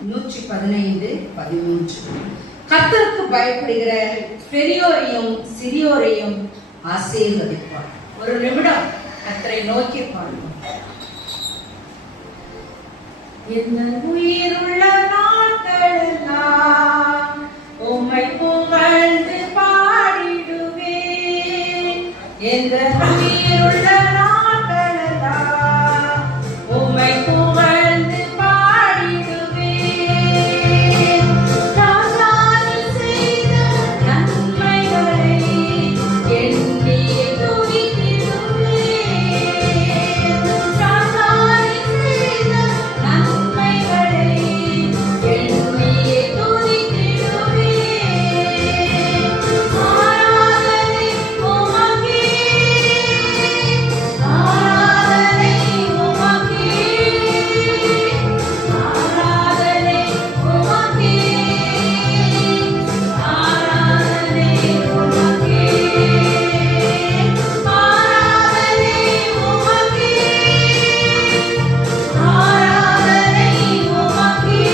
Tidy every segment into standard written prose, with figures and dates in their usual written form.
115:13. கர்த்தருக்கு பயப்படுகிற பெரியோரையும் சிறியோரையும் ஆசீர்வதிப்பார். ஒரு நிமிடம் கர்த்தரை நோக்கி பாருங்கள். என் உயிருள்ள நாட்களெல்லாம் உம்மை புகழ்ந்து பாடிடுவேன். என் உயிருள்ள நாட்களெல்லாம் உம்மை புகழ்ந்து பாடிடுவேன். ராஜாதி செய்த நன்மைகளை எண்ணி துதித்திடுவேன். ராஜாதி செய்த நன்மைகளை எண்ணி துதித்திடுவேன். ஆராதனை உமக்கே, ஆராதனை உமக்கே, ஆராதனை உமக்கே, ஆராதனை உமக்கே, ஆராதனை உமக்கே, ஆராதனை உமக்கே,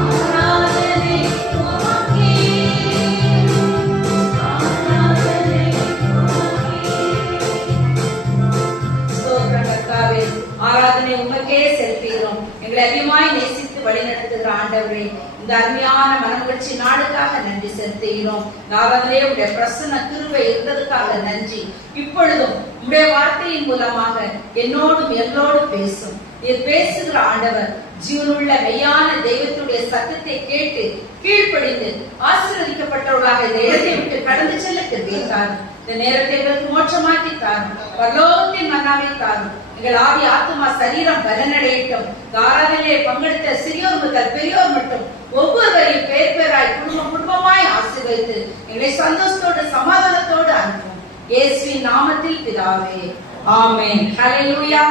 ஆராதனை உமக்கே, ஆராதனை உமக்கே. ஸ்தோத்திரம் கர்த்தாவே, ஆராதனை உமக்கே செலுத்துகிறோம். எங்களை அதிகமாய் நேசித்து வழிநடத்துகிற ஆண்டவரே, இந்த அருமையான மனமகிழ்ச்சி நாளுக்காக நன்றி செலுத்துகிறோம். ஆராதனை உடைய பிரசன்ன கிருபை இருந்ததுக்காக நன்றி. இப்பொழுதும் உடைய வார்த்தையின் மூலமாக என்னோடும் எங்களோடும் பேசும். நீர் பேசுகிற ஆண்டவர் ஜீவனுள்ள மெய்யான தெய்வத்துடைய சத்தத்தை கேட்டு கீழ்ப்படிந்து ஆசீர்வதிக்கப்பட்டவர்களாக இந்த இடத்தை விட்டு கடந்து செல்ல கிருபை தாரும். இந்த நேரத்தை எங்களுக்கு மோட்சமாக்கி தாரும். பரலோகத்தின் மன்னாவை தாரும். எங்கள் ஆவி ஆத்துமா சரீரம் பலனடையட்டும். ஆராதனையை பங்கெடுத்த சிறியோர் முதல் பெரியோர் மட்டும் ஒவ்வொருவரையும் பேர் பேராய் குடும்பம் குடும்பமாய் ஆசீர்வதித்து எங்களை சந்தோஷத்தோடு சமாதானத்தோடு அனுப்பும். இயேசுவின் நாமத்தில் பிதாவே, ஆமென். ஹல்லேலூயா.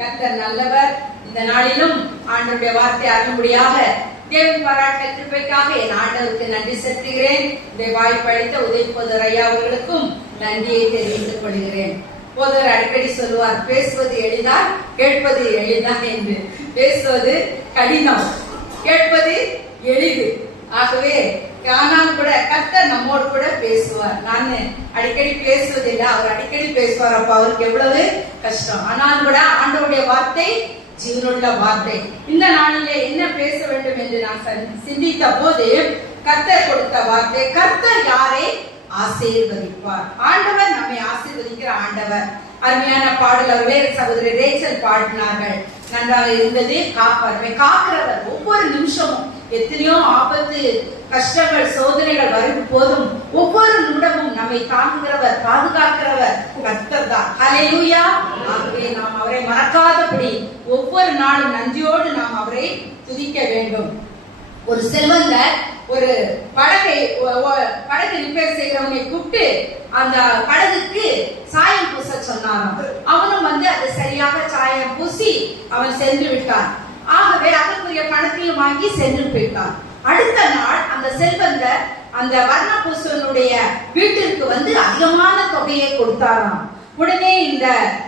கர்த்தர் நல்லவர். இந்த நாளிலும் ஆண்டவருடைய வார்த்தை அறியும்படியாக தேவன் பாராட்ட கிருபைக்காக என் ஆண்டவருக்கு நன்றி செலுத்துகிறேன். இந்த வாய்ப்பளித்த உதவி போதர் ஐயா அவர்களுக்கும் நன்றியை தெரிவித்துக் கொள்கிறேன். போதர் அடிக்கடி சொல்லுவார், பேசுவது எளிதான், கேட்பது எளிதான் என்று. பேசுவது கடினம், கேட்பது எளிது. ஆகவே ஆனால் கூட கர்த்தர் நம்மோடு கூட பேசுவார். நான் அடிக்கடி பேசுவதில்லை, அவர் அடிக்கடி பேசுவார். அப்ப அவருக்கு எவ்வளவு கஷ்டம். ஆனால் கூட ஆண்டவருடைய வார்த்தை ஜீவனுள்ள வார்த்தை. இந்த நாளிலே என்ன பேச வேண்டும் என்று நான் சிந்தித்த போது கர்த்தர் கொடுத்த வார்த்தை, கர்த்தர் யாரை ஆசீர்வதிப்பார். ஆண்டவர் நம்மை ஆசீர்வதிக்கிற ஆண்டவர். அருமையான பாடல் அவர்களே சகோதரி ரேச்சல் பாடினார்கள், நன்றாக இருந்தது. காப்பார், காக்கிறவர். ஒவ்வொரு நிமிஷமும் எத்தனையோ ஆபத்து கஷ்டங்கள் சோதனைகள் வரும் போதும் ஒவ்வொரு நிமிடமும் நம்மை தாங்குகிறவர் பாதுகாக்கிறவர் கர்த்தர் தான். ஹல்லேலூயா. ஆகவே நாம் அவரை மறக்காதபடி ஒவ்வொரு நாளும் நன்றியோடு நாம் அவரை துதிக்க வேண்டும். ஒரு செல்வந்தர் ஒரு படகு ரிப்பேர் செய்கிறவனை கூப்பிட்டு அந்த படகுக்கு சாயம் பூச சொன்னாராம். அவனும் அதை சரியாக சாயம் பூசி அவன் சென்று விட்டான். ஆகவே அதற்குரிய பணத்தையும் வாங்கி சென்று போயிட்டான். அடுத்த நாள் அந்த செல்வந்தர் அந்த வர்ணபூசனுடைய வீட்டிற்கு அதிகமான தொகையை கொடுத்தாராம். உடனே இந்த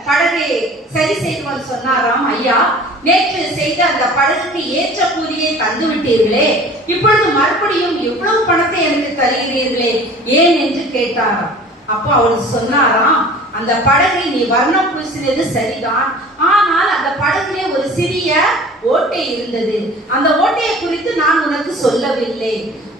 படகை சரி செய்தவன் சொன்னாராம், ஐயா, நேற்று செய்த அந்த படகுக்கு ஏற்ற கூலியை தந்து விட்டீர்களே, இப்பொழுது மறுபடியும் எவ்வளவு பணத்தை எனக்கு தருகிறீர்களே ஏன் என்று கேட்டாராம். அப்போ அவர் சொன்னாராம், அந்த படகை நீ வர்ணம் பூசினது சரிதான், ஆனால் அந்த படகுலே ஒரு சிறிய ஓட்டை இருந்தது. அந்த ஓட்டையை குறித்து நான் உனக்கு சொல்லவில்லை.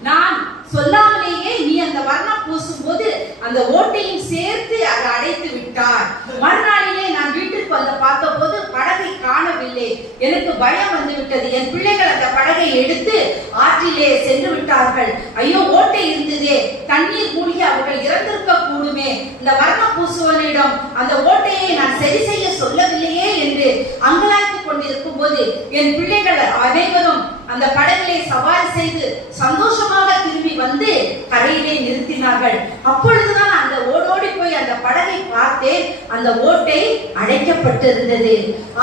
நான் சொல்லாமலேயே நீ அந்த வர்ணம் பூசும் போது அந்த ஓட்டையும் சேர்த்து அதை அடைத்து விட்டார். மறுநாளிலே நான் வீட்டுக்கு பார்த்த போது படகை காணவில்லை. எனக்கு பயம் வந்து விட்டது. என் பிள்ளைகள் அந்த படகை எடுத்து ஆற்றிலே சென்று விட்டார்கள். ஐயோ, ஓட்டை இருந்ததே, தண்ணீர் மூழ்கி அவர்கள் இறந்திருக்க கூடுமே. இந்த வர்ணம் பூசுவனிடம் அந்த ஓட்டையை நான் சரி செய்ய சொல்லவில்லையே என்று அங்கலாய்த்துக் கொண்டிருக்கும் போது என் பிள்ளைகள் அனைவரும் அந்த படகிலே சவாரி செய்து சந்தோஷமாக திரும்பி வந்து கரையிலே நிறுத்தினார்கள். அப்பொழுதுதான் அந்த ஓடோடி போய் அந்த படகை பார்த்தேன். அந்த ஓட்டை அடைக்கப்பட்டிருந்தது.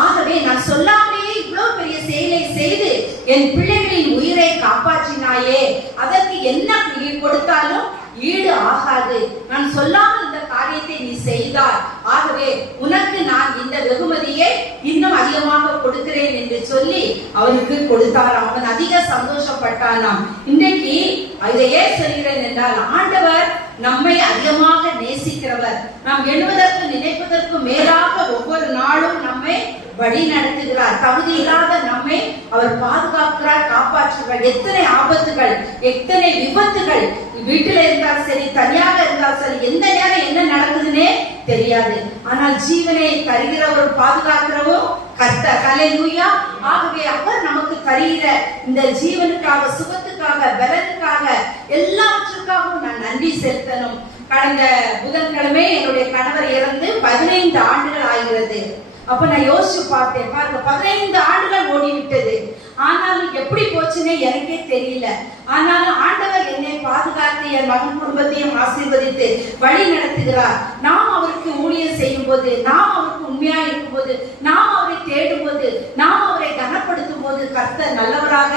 ஆகவே நான் சொல்லாமலேயே இவ்வளவு பெரிய செயலை செய்து என் பிள்ளைகளின் உயிரை காப்பாற்றினாயே, அதற்கு என்ன கொடுத்தாலும் ஈடு ஆகாது. நான் சொல்லாமல் இந்த காரியத்தை நீ செய்தால், ஆகவே உனக்கு நான் இந்த வெகுமதியை இன்னும் அதிகமாக கொடுக்கிறேன் என்று சொல்லி அவனுக்கு கொடுத்தாராம். அவன் அதிக சந்தோஷப்பட்டானாம். இன்றைக்கு இதை ஏன் சொல்கிறேன் என்றால், ஆண்டவர் நம்மை அதிகமாக நேசிக்கிறவர். நாம் எண்ணுவதற்கு நினைப்பதற்கு மேலாக ஒவ்வொரு நாளும் நம்மை வழி நடத்துகிறார். தகுதி இல்லாத நம்மை அவர் பாதுகாக்கிறார், காப்பாற்றுகிறார். எத்தனை ஆபத்துகள், எத்தனை விபத்துகள் வீட்டில இருந்தாலும் சரி, தனியாக இருந்தாலும் சரி, எந்த நேரம் என்ன நடக்குதுன்னே தெரியாது. ஆனால் ஜீவனை தருகிறவரும் பாதுகாக்கிறவரும் கர்த்தர். ஹல்லேலூயா. ஆகவே அவர் நமக்கு தருகிற இந்த ஜீவனுக்காக, சுகத்துக்காக, பலனுக்காக, எல்லாவற்றுக்காகவும் நான் நன்றி செலுத்தணும். கடந்த புதன்கிழமை என்னுடைய கணவர் இறந்து 15 ஆண்டுகள் ஆகிறது. அப்ப நான் யோசிச்சு பார்த்தேன், பாருங்க, 15 ஆண்டுகள் ஓடிவிட்டது. ஆனாலும் எப்படி போச்சுன்னே எனக்கே தெரியல. ஆனாலும் ஆண்டவர் என்னை பாதுகாத்து என் மகன் குடும்பத்தையும் ஆசீர்வதித்து வழி நடத்துகிறார். நாம் அவருக்கு ஊழியம் செய்யும் போது, நாம் அவருக்கு உண்மையா இருக்கும் போது, நாம் அவரை தேடும் போது, நாம் அவரை கனப்படுத்தும் போது கர்த்தர் நல்லவராக,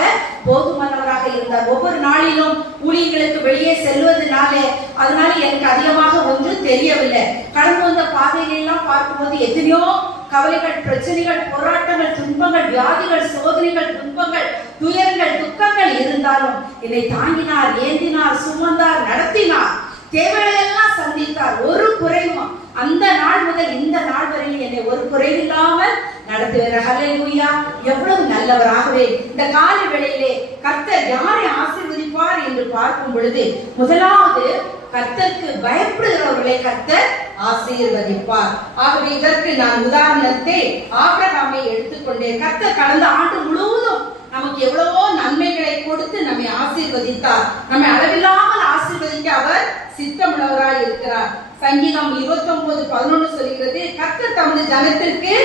போதுமானவராக இருந்தார். ஒவ்வொரு நாளிலும் ஊழியர்களுக்கு வெளியே செல்வதனாலே அதனால எனக்கு அதிகமாக ஒன்று தெரியவில்லை. கடந்து வந்த பாதைகளெல்லாம் பார்க்கும்போது எத்தனையோ கவலைகள், பிரச்சனைகள், போராட்டங்கள், துன்பங்கள், வியாதிகள், சோதனைகள், துன்பங்கள், துயரங்கள், துக்கங்கள் இருந்தாலும் என்னை தாங்கினார், ஏந்தினார், சுமந்தார், நடத்தினார், தேவைகளெல்லாம் சந்தித்தார். ஒரு குறைவும் அந்த நாள் முதல் இந்த நாள் வரையில் என்னை ஒரு குறைவில்லாமல் நடத்துகிறார். ஹல்லேலூயா. எவ்வளவு நல்லவராகவே. இந்த காலை வேளையிலே கர்த்தர் யாரை ஆசீர்வதிப்பார் என்று பார்க்கும் பொழுது, முதலாவது கர்த்தருக்கு பயப்படுகிறவர்களை கர்த்தர் ஆசீர்வதிப்பார். ஆகவே இதற்கு நான் உதாரணத்தை ஆபிரகாமை எடுத்துக்கொண்டேன். கர்த்தர் கடந்த ஆண்டு முழுவதும் நமக்கு எவ்வளவோ நன்மைகளை கொடுத்து நம்மை ஆசீர்வதித்தார். நம்மை அளவில்லாமல் ஆசீர்வதிக்க அவர் சித்தமுள்ளவராய் இருக்கிறார். சங்கீதம் 29:11 சொல்கிறது, கர்த்தர் தமது ஜனத்திற்கு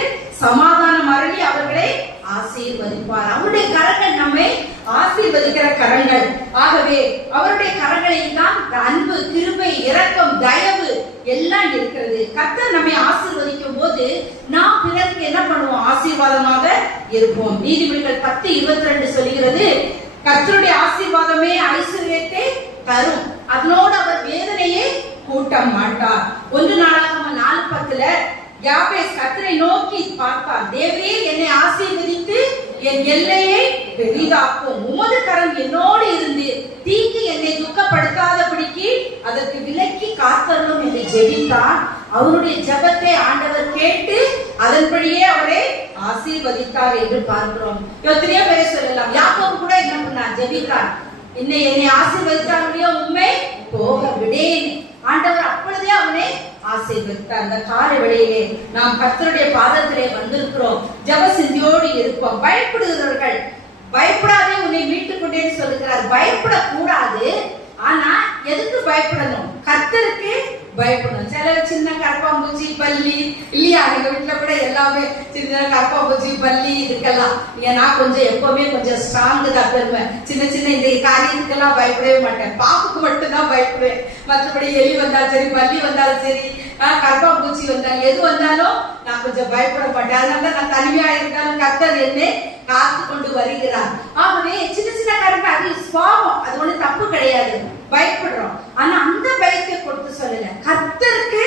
சமாதானம் அருளி அவர்களை ஆசீர்வதிப்பார். அவருடைய கரங்கள் நம்மை ஆசீர்வதிக்கிற கரங்கள். ஆகவே அவருடைய கரங்களில் தான் அன்பு, கிருபை, இரக்கம், தயவு எல்லாம் இருக்கிறது. கர்த்தர் நம்மை ஆசீர்வதிக்கும் போது நாம் பிறருக்கு என்ன பண்ணுவோம்? ஆசீர்வாதமாக இருப்போம். நீதிமொழிகள் 10:22 சொல்கிறது, கர்த்தருடைய ஆசீர்வாதமே ஐஸ்வர்யத்தை தரும், அதனோடு அவர் வேதனையை கூட்ட மாட்டார். 1 நாளாகமம் 4:10 யாபேஸ் கர்த்தரை நோக்கி பார்த்தார், தேவரே என்னை ஆசீர்வதித்து என் எல்லையை பெரிதாக்கும், உமது கரம் என்னோடு இருந்து தீங்கு என்னை துக்கப்படுத்தாதபடிக்கு அதற்கு விலக்கி காத்தருளும் என்று ஜெபித்தார். அவருடைய ஜெபத்தை ஆண்டவர் கேட்டு அதன்படியே அவரை ஆசீர்வதித்தார் என்று பார்க்கிறோம். எத்தனையோ பேரை சொல்லலாம். யாக்கோபு கூட என்ன பண்ணார்? ஜெபித்தார். என்னை ஆசீர்வதித்தாருடைய உண்மை போக விடேன். ஆண்டவர் அப்பொழுதே அவனை ஆசீர்வதித்தார். அந்த காலை வேளையிலே நாம் கர்த்தருடைய பாதத்திலே வந்திருக்கிறோம். ஜெப சிந்தியோடு இருப்போம். பயப்படுகிறவர்கள் பயப்படாதே, உன்னை மீட்டுக் கொண்டேன்னு சொல்லுகிறார். பயப்படக்கூடாது. ஆனா எதுக்கு பயப்படணும்? கர்த்தருக்கு பயப்படணும். சிலர் சின்ன கரப்பாம்பூச்சி, பல்லி இல்லையா, எங்க வீட்டுல கூட எல்லாமே சின்ன கரப்பாம்பூச்சி, பல்லி இதுக்கெல்லாம் நான் கொஞ்சம் எப்பவுமே கொஞ்சம் ஸ்ட்ராங் தான் பெறுவேன். சின்ன சின்ன இந்த காரியத்துக்கெல்லாம் பயப்படவே மாட்டேன். பாப்புக்கு மட்டும் தான் பயப்படுவேன். மற்றபடி எலி வந்தாலும் சரி, பல்லி வந்தாலும் சரி, கரப்பாம்பூச்சி வந்தாலும் எது வந்தாலும் நான் கொஞ்சம் பயப்பட மாட்டேன். அதனால நான் தனிமையா இருந்தாலும் கர்த்தர் என்னை காத்து கொண்டு வருகிறார். ஆகவே சின்ன சின்ன காரியங்கள் அது சுவாபம், அது ஒண்ணு தப்பு கிடையாது. பயப்படுறோம், ஆனா அந்த பயத்தை கொடுத்து சொல்லல, கர்த்தருக்கு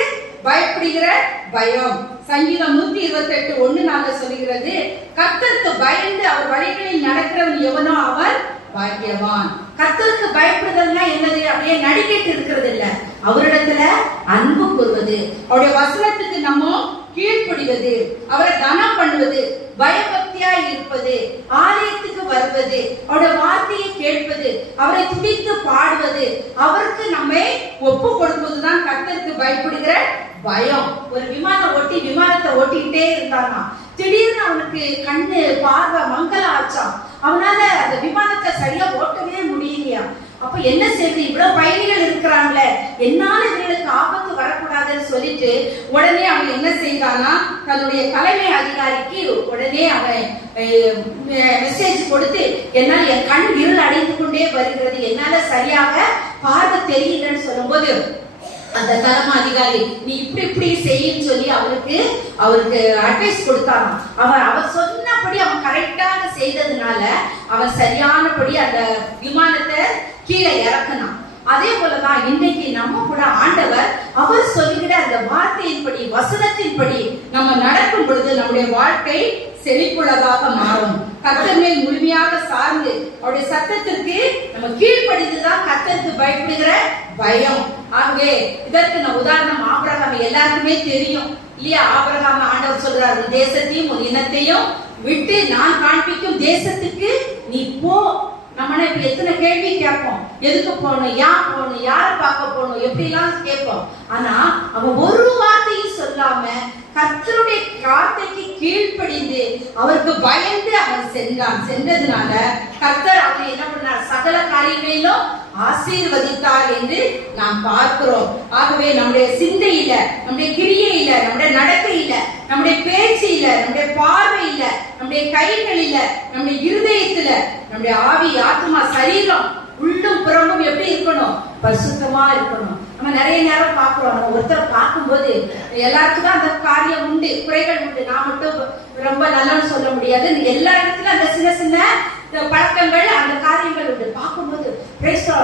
பயப்படுகிற பயம். சங்கீதம் 128:1 சொல்லுகிறது, கர்த்தருக்கு பயந்து அவர் வழிகளில் நடக்கிறவன் எவனோ அவன் பாக்கியவான். கர்த்தருக்கு பயப்படுதல்னா என்னது? அப்படியே நடிக்கிட்டு இருக்கிறது இல்ல, அவரிடத்துல அன்பு கூறுவது, அவருடைய வசனத்துக்கு நம்ம கீழ்ப்படிவது, அவரை கனம் பண்ணுவது, பயபக்தியா இருப்பது, ஆலயத்துக்கு வருவது, அவருடைய வார்த்தையை கேட்பது, அவரை துதித்து பாடுவது, அவருக்கு நம்மை ஒப்பு கொடுப்பதுதான் கர்த்தருக்கு பயப்படுகிற பயம். ஒரு விமானத்தை ஓட்டிக்கிட்டே இருந்தானா, திடீர்னு அவனுக்கு கண்ணு பார்வை மங்கல ஆச்சான். அவனால அந்த விமானத்தை சரியா ஓட்டவே முடியலையா. அப்ப என்ன செய்யுது? இவ்வளவு பயணிகள் இருக்கிறாங்களே, என்னால இவர்களுக்கு ஆபத்து வரக்கூடாதுன்னு சொல்லிட்டு உடனே அவன் என்ன செய்தானா, தன்னுடைய தலைமை அதிகாரிக்கு உடனே அவன் மெசேஜ் கொடுத்து, என்னால் என் கண் இருள் அடைந்து கொண்டே வருகிறது, என்னால சரியாக பார்வை தெரியலன்னு சொல்லும் போது அந்த தலைமை அதிகாரி, நீ இப்படி செய்யுன்னு சொல்லி அவருக்கு அட்வைஸ் கொடுத்தாங்க. அவர் சொன்னபடி அவன் கரெக்டாக செய்ததுனால அவன் சரியானபடி அந்த விமானத்தை கீழே இறக்கினான். அதே போலதான் இன்னைக்கு நம்ம கூட ஆண்டவர் அவர் சொல்லுகிற அந்த வார்த்தையின்படி வசனத்தின்படி நம்ம நடக்கும் பொழுது நம்முடைய வாழ்க்கை செழிப்புள்ளதாக மாறும். கர்த்தர் மேல் முழுமையாக சார்ந்து அவருடைய சத்தத்திற்கு நம்ம கீழ்ப்படிந்துதான் கர்த்தருக்கு பயப்படுகிற பயம். ஆகவே இதற்கு நான் உதாரணம் ஆபிரகாம் எல்லாருக்குமே தெரியும் இல்லையா? ஆபிரகாம் ஆண்டவர் சொல்றார், உன் தேசத்தையும் உன் இனத்தையும் விட்டு நான் காண்பிக்கும் தேசத்துக்கு நீ போ. நம்ம இப்ப எத்தனை கேள்வி கேட்போம், எதுக்கு போகணும், யார் போகணும், யாரை பார்க்க போகணும், எப்படி எல்லாம் கேட்போம். ஆனா அவன் ஒரு வார்த்தையும் சொல்லாம கர்த்தருடைய வார்த்தைக்கு கீழ்ப்படிந்து அவருக்கு பயந்து அவன் சென்றதுனால கர்த்தர் அவனை என்ன பண்ணார், சகல காரியங்களிலும் ஆசீர்வதித்தார் என்று நாம் பார்க்கிறோம். ஆகவே நம்முடைய சிந்தையில, நம்முடைய கிரியையில, நம்முடைய நடக்கையில, நம்முடைய பேச்சில, நம்முடைய பார்வையில, நம்முடைய கைகளில, நம்முடைய இருதயத்துல, நம்முடைய ஆவி, ஆத்மா, சரீரம், உள்ளும் புறமும் எப்படி இருக்கணும், பரிசுத்தமா இருக்கணும். நம்ம நிறைய நேரம் பாக்குறோம், நம்ம ஒருத்தர் பார்க்கும்போது எல்லாருக்கும் தான் அந்த காரியம் உண்டு, குறைகள் உண்டு. நான் மட்டும் ரொம்ப நல்லன்னு சொல்ல முடியாது. எல்லா இடத்துல அந்த சின்ன சின்ன பழக்கங்கள், அந்த காரியங்கள் உண்டு. பார்க்கும்போது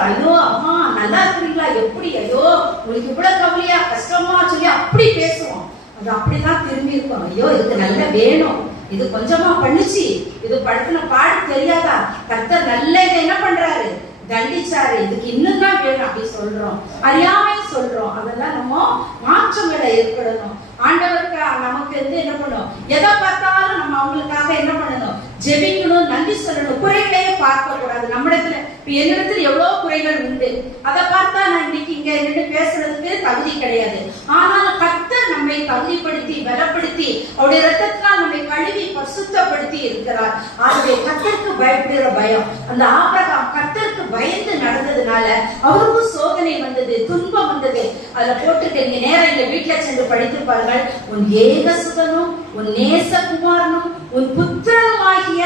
ஐயோ அம்மா நல்லா இருக்கிறீங்களா, எப்படி, ஐயோ உங்களுக்கு இவ்வளவு கவலையா கஷ்டமா சொல்லி அப்படி பேசுவோம். அது அப்படிதான் திரும்பி இருக்கும். ஐயோ இதுக்கு நல்லா வேணும், இது கொஞ்சமா பண்ணுச்சு, இது படுத்தின பாடு தெரியாதா, கர்த்தர் நல்ல இதை என்ன பண்றாரு, தண்டிச்சாரு, இதுக்கு இன்னும் தான் வேணும் அப்படி சொல்றோம், அறியாமை சொல்றோம். அதெல்லாம் நம்ம மாற்றங்களை ஏற்படணும். ஆண்டவருக்கு நமக்கு என்ன பண்ணும், எதை பார்த்தாலும் நம்ம அவங்களுக்காக என்ன பண்ணணும், ஜெபிக்கணும், நன்றி சொல்லணும். குறைகளையே பார்க்க கூடாது. நம்மிடத்துல என்னிடத்துல எவ்வளவு குறைகள் உண்டு, அதை பார்த்தா நான் இன்னைக்கு இங்க நின்று பேசுறதுக்கு தகுதி கிடையாது. ஆனாலும் கர்த்தர் நம்மை தகுதிப்படுத்தி பலப்படுத்தி அவருடைய ரத்தத்தினால் நம்மை கழுவி பரிசுத்தப்படுத்தி இருக்கிறார். ஆகவே கர்த்தருக்கு பயப்படுகிற பயம், அந்த ஆபிரகாம் கர்த்தருக்கு பயந்து நடந்ததுனால அவருக்கும் சோதனை வந்தது, துன்பம் வந்தது. அதுல போட்டுட்டு நீங்க நேரம் எங்க வீட்டுல சென்று படித்திருப்பார்கள், உன் ஏகசுதனும் உன் நேசகுமாரனும் உன் புத்திரனுமாகிய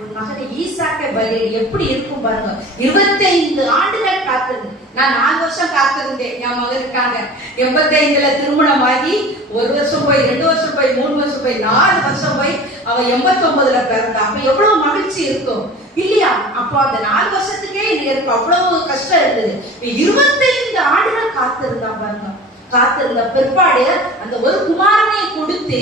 உன் மகனை ஈசாக்கை பலியிடு. எப்படி இருக்கும் பாருங்க. 25 ஆண்டுகள் காத்திருந்து, நான் 4 வருஷம் காத்திருந்தேன் என் மகனுக்காக. 85ல திருமணமாகி 1 வருஷம் போய், 2 வருஷம் போய், 3 வருஷம் போய், 4 வருஷம் போய், அவன் 89ல பிறந்தான். அப்ப எவ்வளவு மகிழ்ச்சி இருக்கும் இல்லையா? அப்போ அந்த 4 வருஷத்துக்கே எனக்கு அவ்வளவு கஷ்டம் இருந்தது. 25 ஆண்டுகள் காத்திருந்தான் பாருங்க. காத்திருந்த பிற்பாடு அந்த ஒரு குமாரனை கொடுத்து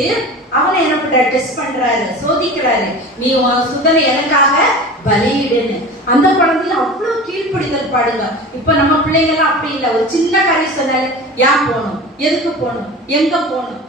அவனை என்ன பண்றாரு, டெஸ்ட் பண்றாரு, சோதிக்கிறாரு. நீ சுதனை எனக்காக பலியிடுன்னு. அந்த குழந்தையில அவ்வளவு கீழ்ப்படிதல் பாடுங்க. இப்ப நம்ம பிள்ளைங்க எல்லாம் அப்படி இல்லை. ஒரு சின்ன காரியம் சொன்னாரு, ஏன் போகணும், எதுக்கு போகணும், எங்க போகணும்,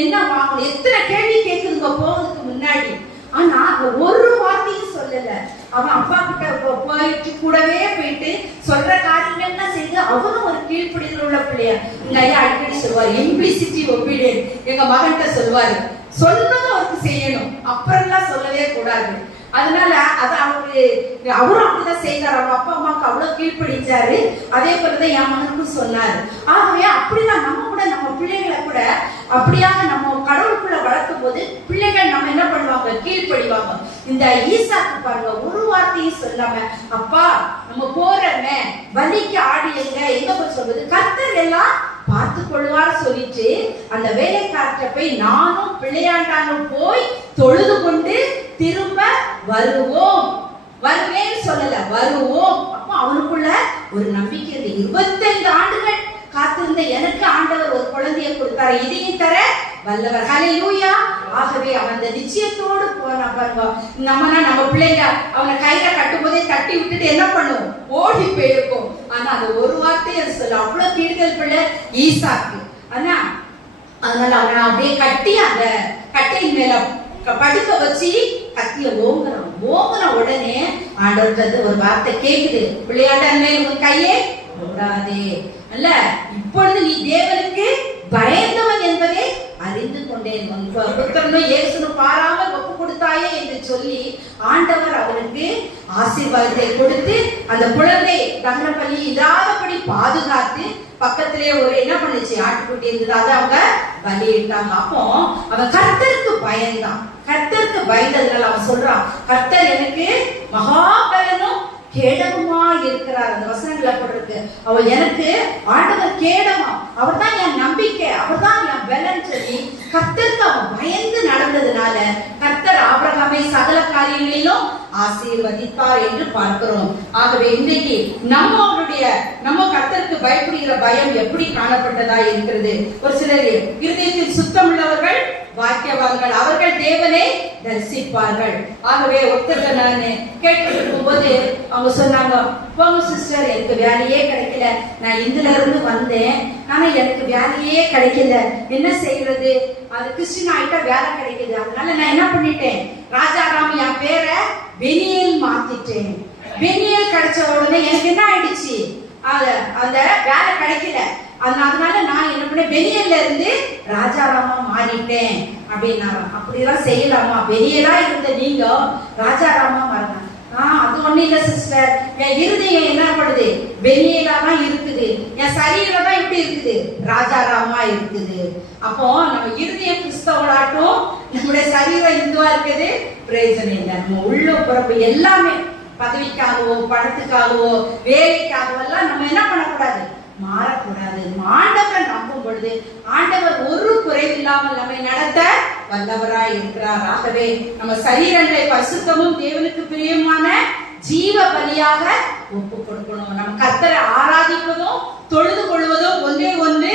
என்ன வாங்கணும், எத்தனை கேள்வி கேட்குதுங்க போவதுக்கு முன்னாடி. ஆனா ஒரு வார்த்தையும் சொல்லல. அவன் அப்பா கிட்ட போயிட்டு கூடவே போயிட்டு சொல்ற காரியங்கள்லாம் செய்து அவனும் ஒரு கீழ்ப்படிதல் உள்ள பிள்ளையா. எங்க ஐயா அடிக்கடி சொல்லுவாரு, இம்ப்ளிசிட்டி ஒபீடியன்ட். எங்க மகன்கிட்ட சொல்லுவாரு, சொன்னதும் அவருக்கு செய்யணும், அப்புறம் எல்லாம் சொல்லவே கூடாது. அதனால அது அவரும் அப்படிதான் செய்தார். அவங்க அப்பா அம்மாவுக்கு அவ்வளவு கீழ்ப்படிச்சாரு. அதே போலதான் என் மகனுக்கும் சொன்னாரு. ஆகவே அப்படிதான் நம்ம கூட நம்ம பிள்ளைகளை கூட அப்படியாக நம்ம கடவுளுக்குள்ள வளர்க்கும் போது பிள்ளைகள் நம்ம என்ன பண்ணுவாங்க, கீழ்ப்படிவாங்க. இந்த ஈசாக்கு பாருங்க, ஒரு வார்த்தையும் சொல்லாம, அப்பா நம்ம போறோமே வலிக்கு ஆடி எங்க போய் சொல்றது, கர்த்தர் எல்லாம் பார்த்து கொள்வார் சொல்லிட்டு அந்த வேலைக்காரற்ற போய் நானும் பிள்ளையாண்டானும் போய் தொழுது கொண்டு திரும்ப வருவோம், வருவேன்னு சொல்லல, வருவோம். அப்ப அவனுக்குள்ள ஒரு நம்பிக்கை. 25 ஆண்டுகள் காத்திருந்த எனக்கு ஆண்டவர் ஒரு குழந்தையை கொடுத்தாரு, இதையும் தர வல்லவர். ஹல்லேலூயா. ஆகவே அவன் அந்த நிச்சயத்தோடு போனா பாருங்க. நம்ம பிள்ளைங்க அவனை கையில கட்டும் போதே தட்டி விட்டுட்டு என்ன பண்ணுவோம், ஓடி போயிருக்கும். ஆனா அது ஒரு வார்த்தையை சொல்ல அவ்வளவு கீழ்கள் பிள்ளை ஈசாக்கு. ஆனா அதனால அவனை அப்படியே கட்டி அந்த கட்டையின் மேல படுக்க வச்சு கத்திய ஓங்குன உடனே ஆண்டவர்கிட்ட ஒரு வார்த்தை கேக்குது, பிள்ளையாண்ட உன் கையே ஓடாதே, அல்ல இப்பொழுது நீ தேவனுக்கு பயந்தவன் என்பதை அறிந்து கொண்டேன், புத்திரனும் இயேசுனும் பாராமல் ஒப்பு கொடுத்தாயே என்று சொல்லி ஆண்டவர் அவனுக்கு ஆசீர்வாதத்தை கொடுத்து அந்த குழந்தை தகன பலி இல்லாதபடி பாதுகாத்து பக்கத்திலே ஒரு என்ன பண்ணுச்சு, ஆட்டுக்குட்டி இருந்தது, அதை அவங்க பலியிட்டாங்க. அப்போ அவன் கர்த்தருக்கு பயந்தான். கர்த்தருக்கு பயந்ததுனால அவன் சொல்றான், கர்த்தர் எனக்கு மகாபலனும் கேடகமா இருக்கிறார். அந்த வசனங்களை போட்டிருக்கு. அவர் எனக்கு ஆண்டவர் கேடகம், அவர் தான் என் நம்பிக்கை, அவர் தான் என் பலன் சொல்லி கர்த்தருக்கு அவன் பயந்து நடந்ததுனால கர்த்தர் ஆபிரகாமை சகல காரியங்களிலும் ஆசீர்வதித்தார் என்று பார்க்கிறோம். ஆகவே இன்றைக்கு நம்ம கர்த்தருக்கு பயப்படுகிற பயம் எப்படி காணப்பட்டதா இருக்கிறது? ஒரு சிலர் இருதயத்தில் சுத்தம் உள்ளவர்கள் வாக்கியவான்கள், அவர்கள் தேவனை தரிசிப்பார்கள். ஆகவே ஒருத்தர் நான் கேட்டு போது அவங்க சொன்னாங்க, போங்க சிஸ்டர், எனக்கு வேலையே கிடைக்கல, நான் இந்துல இருந்து வந்தேன், ஆனா எனக்கு வேலையே கிடைக்கல, என்ன செய்யறது? அது கிறிஸ்டின் ஆயிட்டா வேலை கிடைக்குது, அதனால நான் என்ன பண்ணிட்டேன், ராஜாராம் என் பேரை பெனியேல் மாத்திட்டேன். பெனியேல் கிடைச்ச உடனே எனக்கு என்ன ஆயிடுச்சு, அந்த வேலை கிடைக்கல, அதனால நான் என்ன பண்ண, பெனியல்ல இருந்து ராஜாராமா மாறிட்டேன் அப்படின்னாராம். அப்படிலாம் செய்யலாமா? பெனியலா இருந்த நீங்க ராஜாராமா மாறினா? அது ஒண்ணு இல்ல சிஸ்டர், என் இருதயம் என்ன பண்ணுது, பெனியலா தான் இருக்குது, என் சரீரம் தான் எப்படி இருக்குது, ராஜாராமா இருக்குது. அப்போ நம்ம இருதயம் கிறிஸ்தவளாட்டும் நம்முடைய சரீரம் இந்துவா இருக்குது பிரயோஜனம் இல்லை. நம்ம உள்ள பிறப்பு எல்லாமே பதவிக்காகவோ பணத்துக்காகவோ வேலைக்காகவோ எல்லாம் நம்ம என்ன பண்ணக்கூடாது, மாறக்கூடாது. ஆண்டவரை நம்பும் பொழுது ஆண்டவர் ஒரு குறைவில்லாமல் நம்மை நடத்த வல்லவராய் இருக்கிறார். ஆகவே நம்ம சரீரங்களை பரிசுத்தமும் தேவனுக்கு பிரியமான ஜீவ பலியாக ஒப்பு கொடுக்கணும். நம்ம கர்த்தரை ஆராதிப்பதும் தொழுது கொள்வதும் ஒன்றே ஒன்று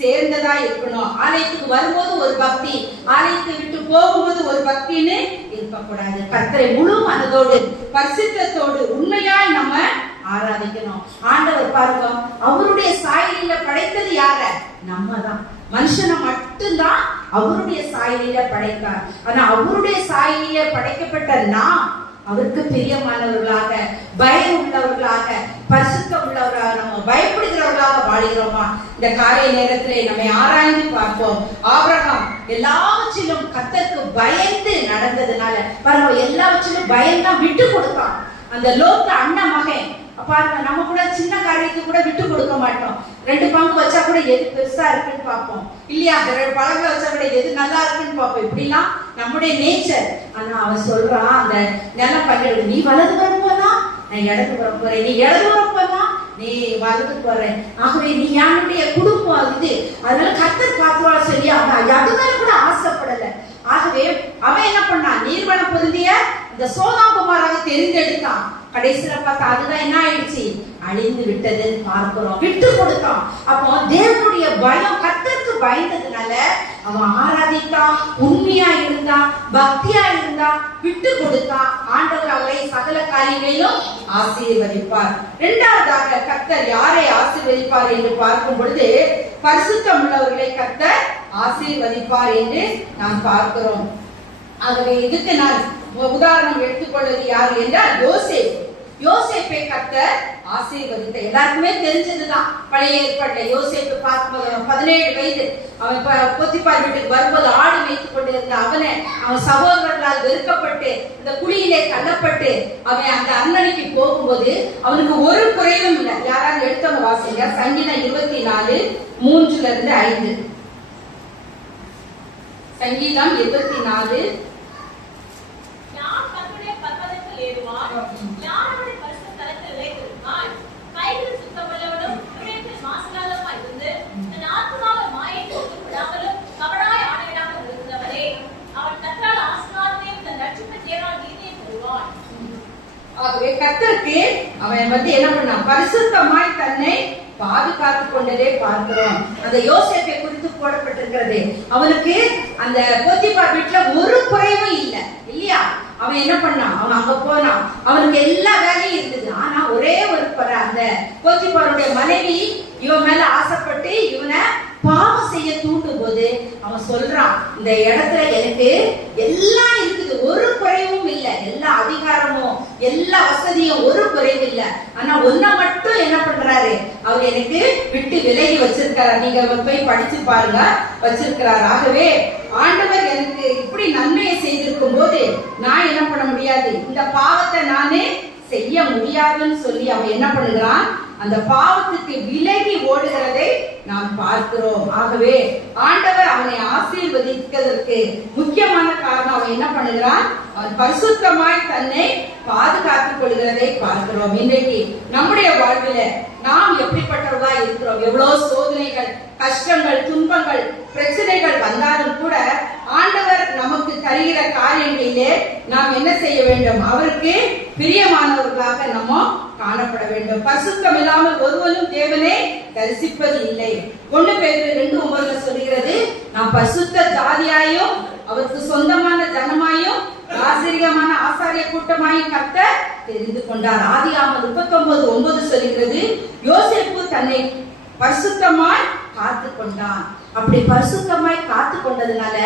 சேர்ந்ததா இருக்கணும். ஆலயத்துக்கு வரும்போது ஒரு பக்தி, ஆலயத்தை விட்டு போகும்போது ஒரு பக்தின்னு இருக்கக்கூடாது. கர்த்தரை முழு மனதோடு பரிசுத்தத்தோடு உண்மையாய் நம்ம ஆராதிக்கணும். ஆண்டவர் பாருங்க, அவருடைய சாயலில படைத்தது யார? நம்ம தான். மனுஷனை மட்டும்தான் அவருடைய சாயலில படைத்தார். ஆனா அவருடைய சாயலில படைக்கப்பட்ட நாம் அவருக்கு பிரியமானவர்களாக, பயம் உள்ளவர்களாக, பரிசுத்தம் உள்ளவர்களாக, நம்ம பயப்படுகிறவர்களாக வாழுகிறோமா? இந்த காலை நேரத்திலே நம்மை ஆராய்ந்து பார்ப்போம். ஆபிரகாம் எல்லாவற்றிலும் கர்த்தருக்கு பயந்து நடந்ததுனால பாருங்க, எல்லாவற்றிலும் பயந்தான் விட்டு கொடுத்தான். அந்த லோத்த அண்ணன் மகன் பாருங்க, நம்ம கூட சின்ன காரியத்துக்கு கூட விட்டு கொடுக்க மாட்டோம். 2 பங்கு வச்சா கூட எது பெருசா இருக்குன்னு பார்ப்போம் இல்லையா? 2 பழங்கள் வச்சா கூட எது நல்லா இருக்குன்னு பார்ப்போம். இப்படிலாம் நம்முடைய நேச்சர். ஆனா அவன் சொல்றான், அந்த நிலம் பங்கிடு, நீ வலது வரப்போனா நான் இடது வர போறேன், நீ இடது வரப்போனா நீ வலது போறேன். ஆகவே நீ என்னுடைய குடும்பம் இது, அதனால கர்த்தர் காத்துவா சொல்லி அவன் அது மேல கூட ஆசைப்படல. ஆகவே அவன் என்ன பண்ணான், நீர்வன பொருந்திய இந்த சோதாகுமாராக தெரிந்தெடுத்தான். கடைசியில பார்த்தா அதுதான் என்ன ஆயிடுச்சு, அழிந்து விட்டது பார்க்கிறோம். விட்டு கொடுத்தான். அப்போ தேவனுடைய பயம், கர்த்தருக்கு பயந்ததுனால அவன் ஆராதித்தான், உண்மையா இருந்தான், பக்தியா இருந்தான், விட்டு கொடுத்தான். ஆண்டவர் அவரை சகல காரியங்களிலும் ஆசீர்வதிப்பார். இரண்டாவதாக கர்த்தர் யாரை ஆசீர்வதிப்பார் என்று பார்க்கும் பொழுது பரிசுத்தம் உள்ளவர்களை கர்த்தர் ஆசீர்வதிப்பார் என்று நாம் பார்க்கிறோம். ஆகவே இதுக்கு நான் உதாரணம் எடுத்துக்கொள்வது யாரு என்றால் யோசேப்பு. யோசேப்பை கர்த்தர் ஆசீர்வதித்த எல்லாருக்குமே தெரிஞ்சதுதான். பழைய ஏற்பாட்டுல யோசேப்பு 17 வயது அவன் போத்திபார் வீட்டுக்கு வரும்போது ஆடு மேய்த்து கொண்டிருந்த அவன் சகோதரர்களால் வெறுக்கப்பட்டு இந்த குழியிலே தள்ளப்பட்டு அவன் அந்த அரண்மனைக்கு போகும்போது அவனுக்கு ஒரு குறைவும் இல்லை. யாராவது எடுத்தவங்க வாசிங்க, சங்கீதம் 24:3-5. சங்கீதம் 24. ஆகவே கர்த்தருக்கு அவன் என்ன பண்ணான், பரிசுத்தமாய் தன்னை பாதுகாத்துக் கொண்டதே பார்க்கிறோம். அந்த யோசேப்பை குறித்து போடப்பட்டிருக்கிறது. அவனுக்கு அந்த போத்திபார் வீட்டுல ஒரு குறைவும் இல்லை இல்லையா? அவன் என்ன பண்ணான், அவன் அங்க போனான், அவனுக்கு எல்லா வேலையும் இருந்தது. ஆனா ஒரே ஒரு அந்த போத்திபாருடைய மனைவி இவன் மேல ஆசைப்பட்டு இவனை பாவம் செய்ய தூண்டும் போது அவன் சொல்றான், இந்த இடத்துல எனக்கு எல்லாம் இருக்குது, ஒரு குறைவும் இல்லை, எல்லா அதிகாரமும் எல்லா வசதியும் ஒரு குறைவு இல்லை, ஆனா ஒன்ன மட்டும் என்ன பண்றாரு, அவர் எனக்கு விட்டு விலகி வச்சிருக்காரு. நீங்க போய் படிச்சு பாருங்க, வச்சிருக்கிறார். ஆகவே ஆண்டவர் எனக்கு இப்படி நன்மையை செய்திருக்கும் போது நான் என்ன பண்ண முடியாது, இந்த பாவத்தை நானே செய்ய முடியாதுன்னு சொல்லி அவன் என்ன பண்ணுகிறான், அந்த பாவத்துக்கு விலகி ஓடுகிறதை நாம் பார்க்கிறோம். ஆகவே ஆண்டவர் அவனை ஆசீர்வதிப்பதற்கு முக்கியமான காரணம் அவன் என்ன பண்ணுகிறான், அவன் பரிசுத்தமாய் தன்னை பாதுகாத்துக் கொள்கிறான். காணப்படுகிறதை பார்க்கிறோம். இன்றைக்கு நம்முடைய வாழ்வில நாம் எப்படிப்பட்டவர்களா இருக்கிறோம்? எவ்வளவு சோதனைகள், கஷ்டங்கள், துன்பங்கள், பிரச்சனைகள் வந்தாலும் கூட ஆண்டவர் நமக்கு தருகிற காரியங்களிலே நாம் என்ன செய்ய வேண்டும்? அவருக்கு பிரியமானவர்களாக நம்ம காணப்பட வேண்டும். பரிசுத்தம் இல்லாமல் ஒருவனும் தேவனை தரிசிப்பது இல்லை. 1 பேதுரு 2:9 சொல்கிறது, நாம் பரிசுத்த ஜாதியாயும் அவருக்கு சொந்தமான ஜனமாயும் ஆசிரியமான ஆசாரிய கூட்டமாயும் கர்த்தர் தெரிந்து கொண்டார். ஆதியாகமம் 39:9 சொல்கிறது, யோசேப்பு தன்னை பரிசுத்தமாய் காத்து கொண்டான். அப்படி பரிசுத்தமாய் காத்து கொண்டதுனால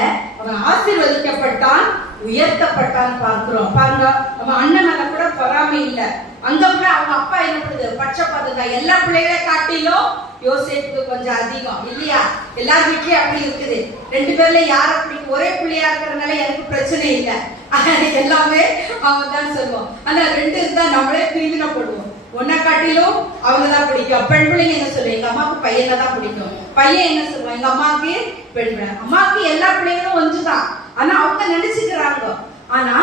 அவன் ஆசீர்வதிக்கப்பட்டான், உயர்த்தப்பட்டான் பார்க்கிறோம். பாருங்க, அவன் அண்ணன் மேல கூட பொறாமை இல்ல. அங்க கூட அவங்க அப்பா என்ன பண்ணுது? பட்சபாதம். எல்லா பிள்ளைகளை காட்டிலும் யோசேப்புக்கு கொஞ்சம் அதிகம் இல்லையா? எல்லார் வீட்லயும் அப்படி இருக்குது. 2 பேர்ல யார் அப்படி ஒரே பிள்ளையா இருக்கிறதுனால எனக்கு பிரச்சனை இல்லை, எல்லாமே அவங்க தான் சொல்லுவோம். ஆனா 2 இருந்தா நம்மளே பிரிவினை போடுவோம். ஒன்ன காட்டிலும் அவங்கதான் பிடிக்கும். பெண் பிள்ளைங்க என்ன சொல்லுவோம்? எங்க அம்மாவுக்கு பையனை தான் பிடிக்கும். பையன் என்ன சொல்லுவான்? எங்க அம்மாவுக்கு பெண் பிள்ளை. அம்மாவுக்கு எல்லா பிள்ளைங்களும் ஒன்றுதான், ஆனா அவங்க நினைச்சுக்கிறாங்க. ஆனா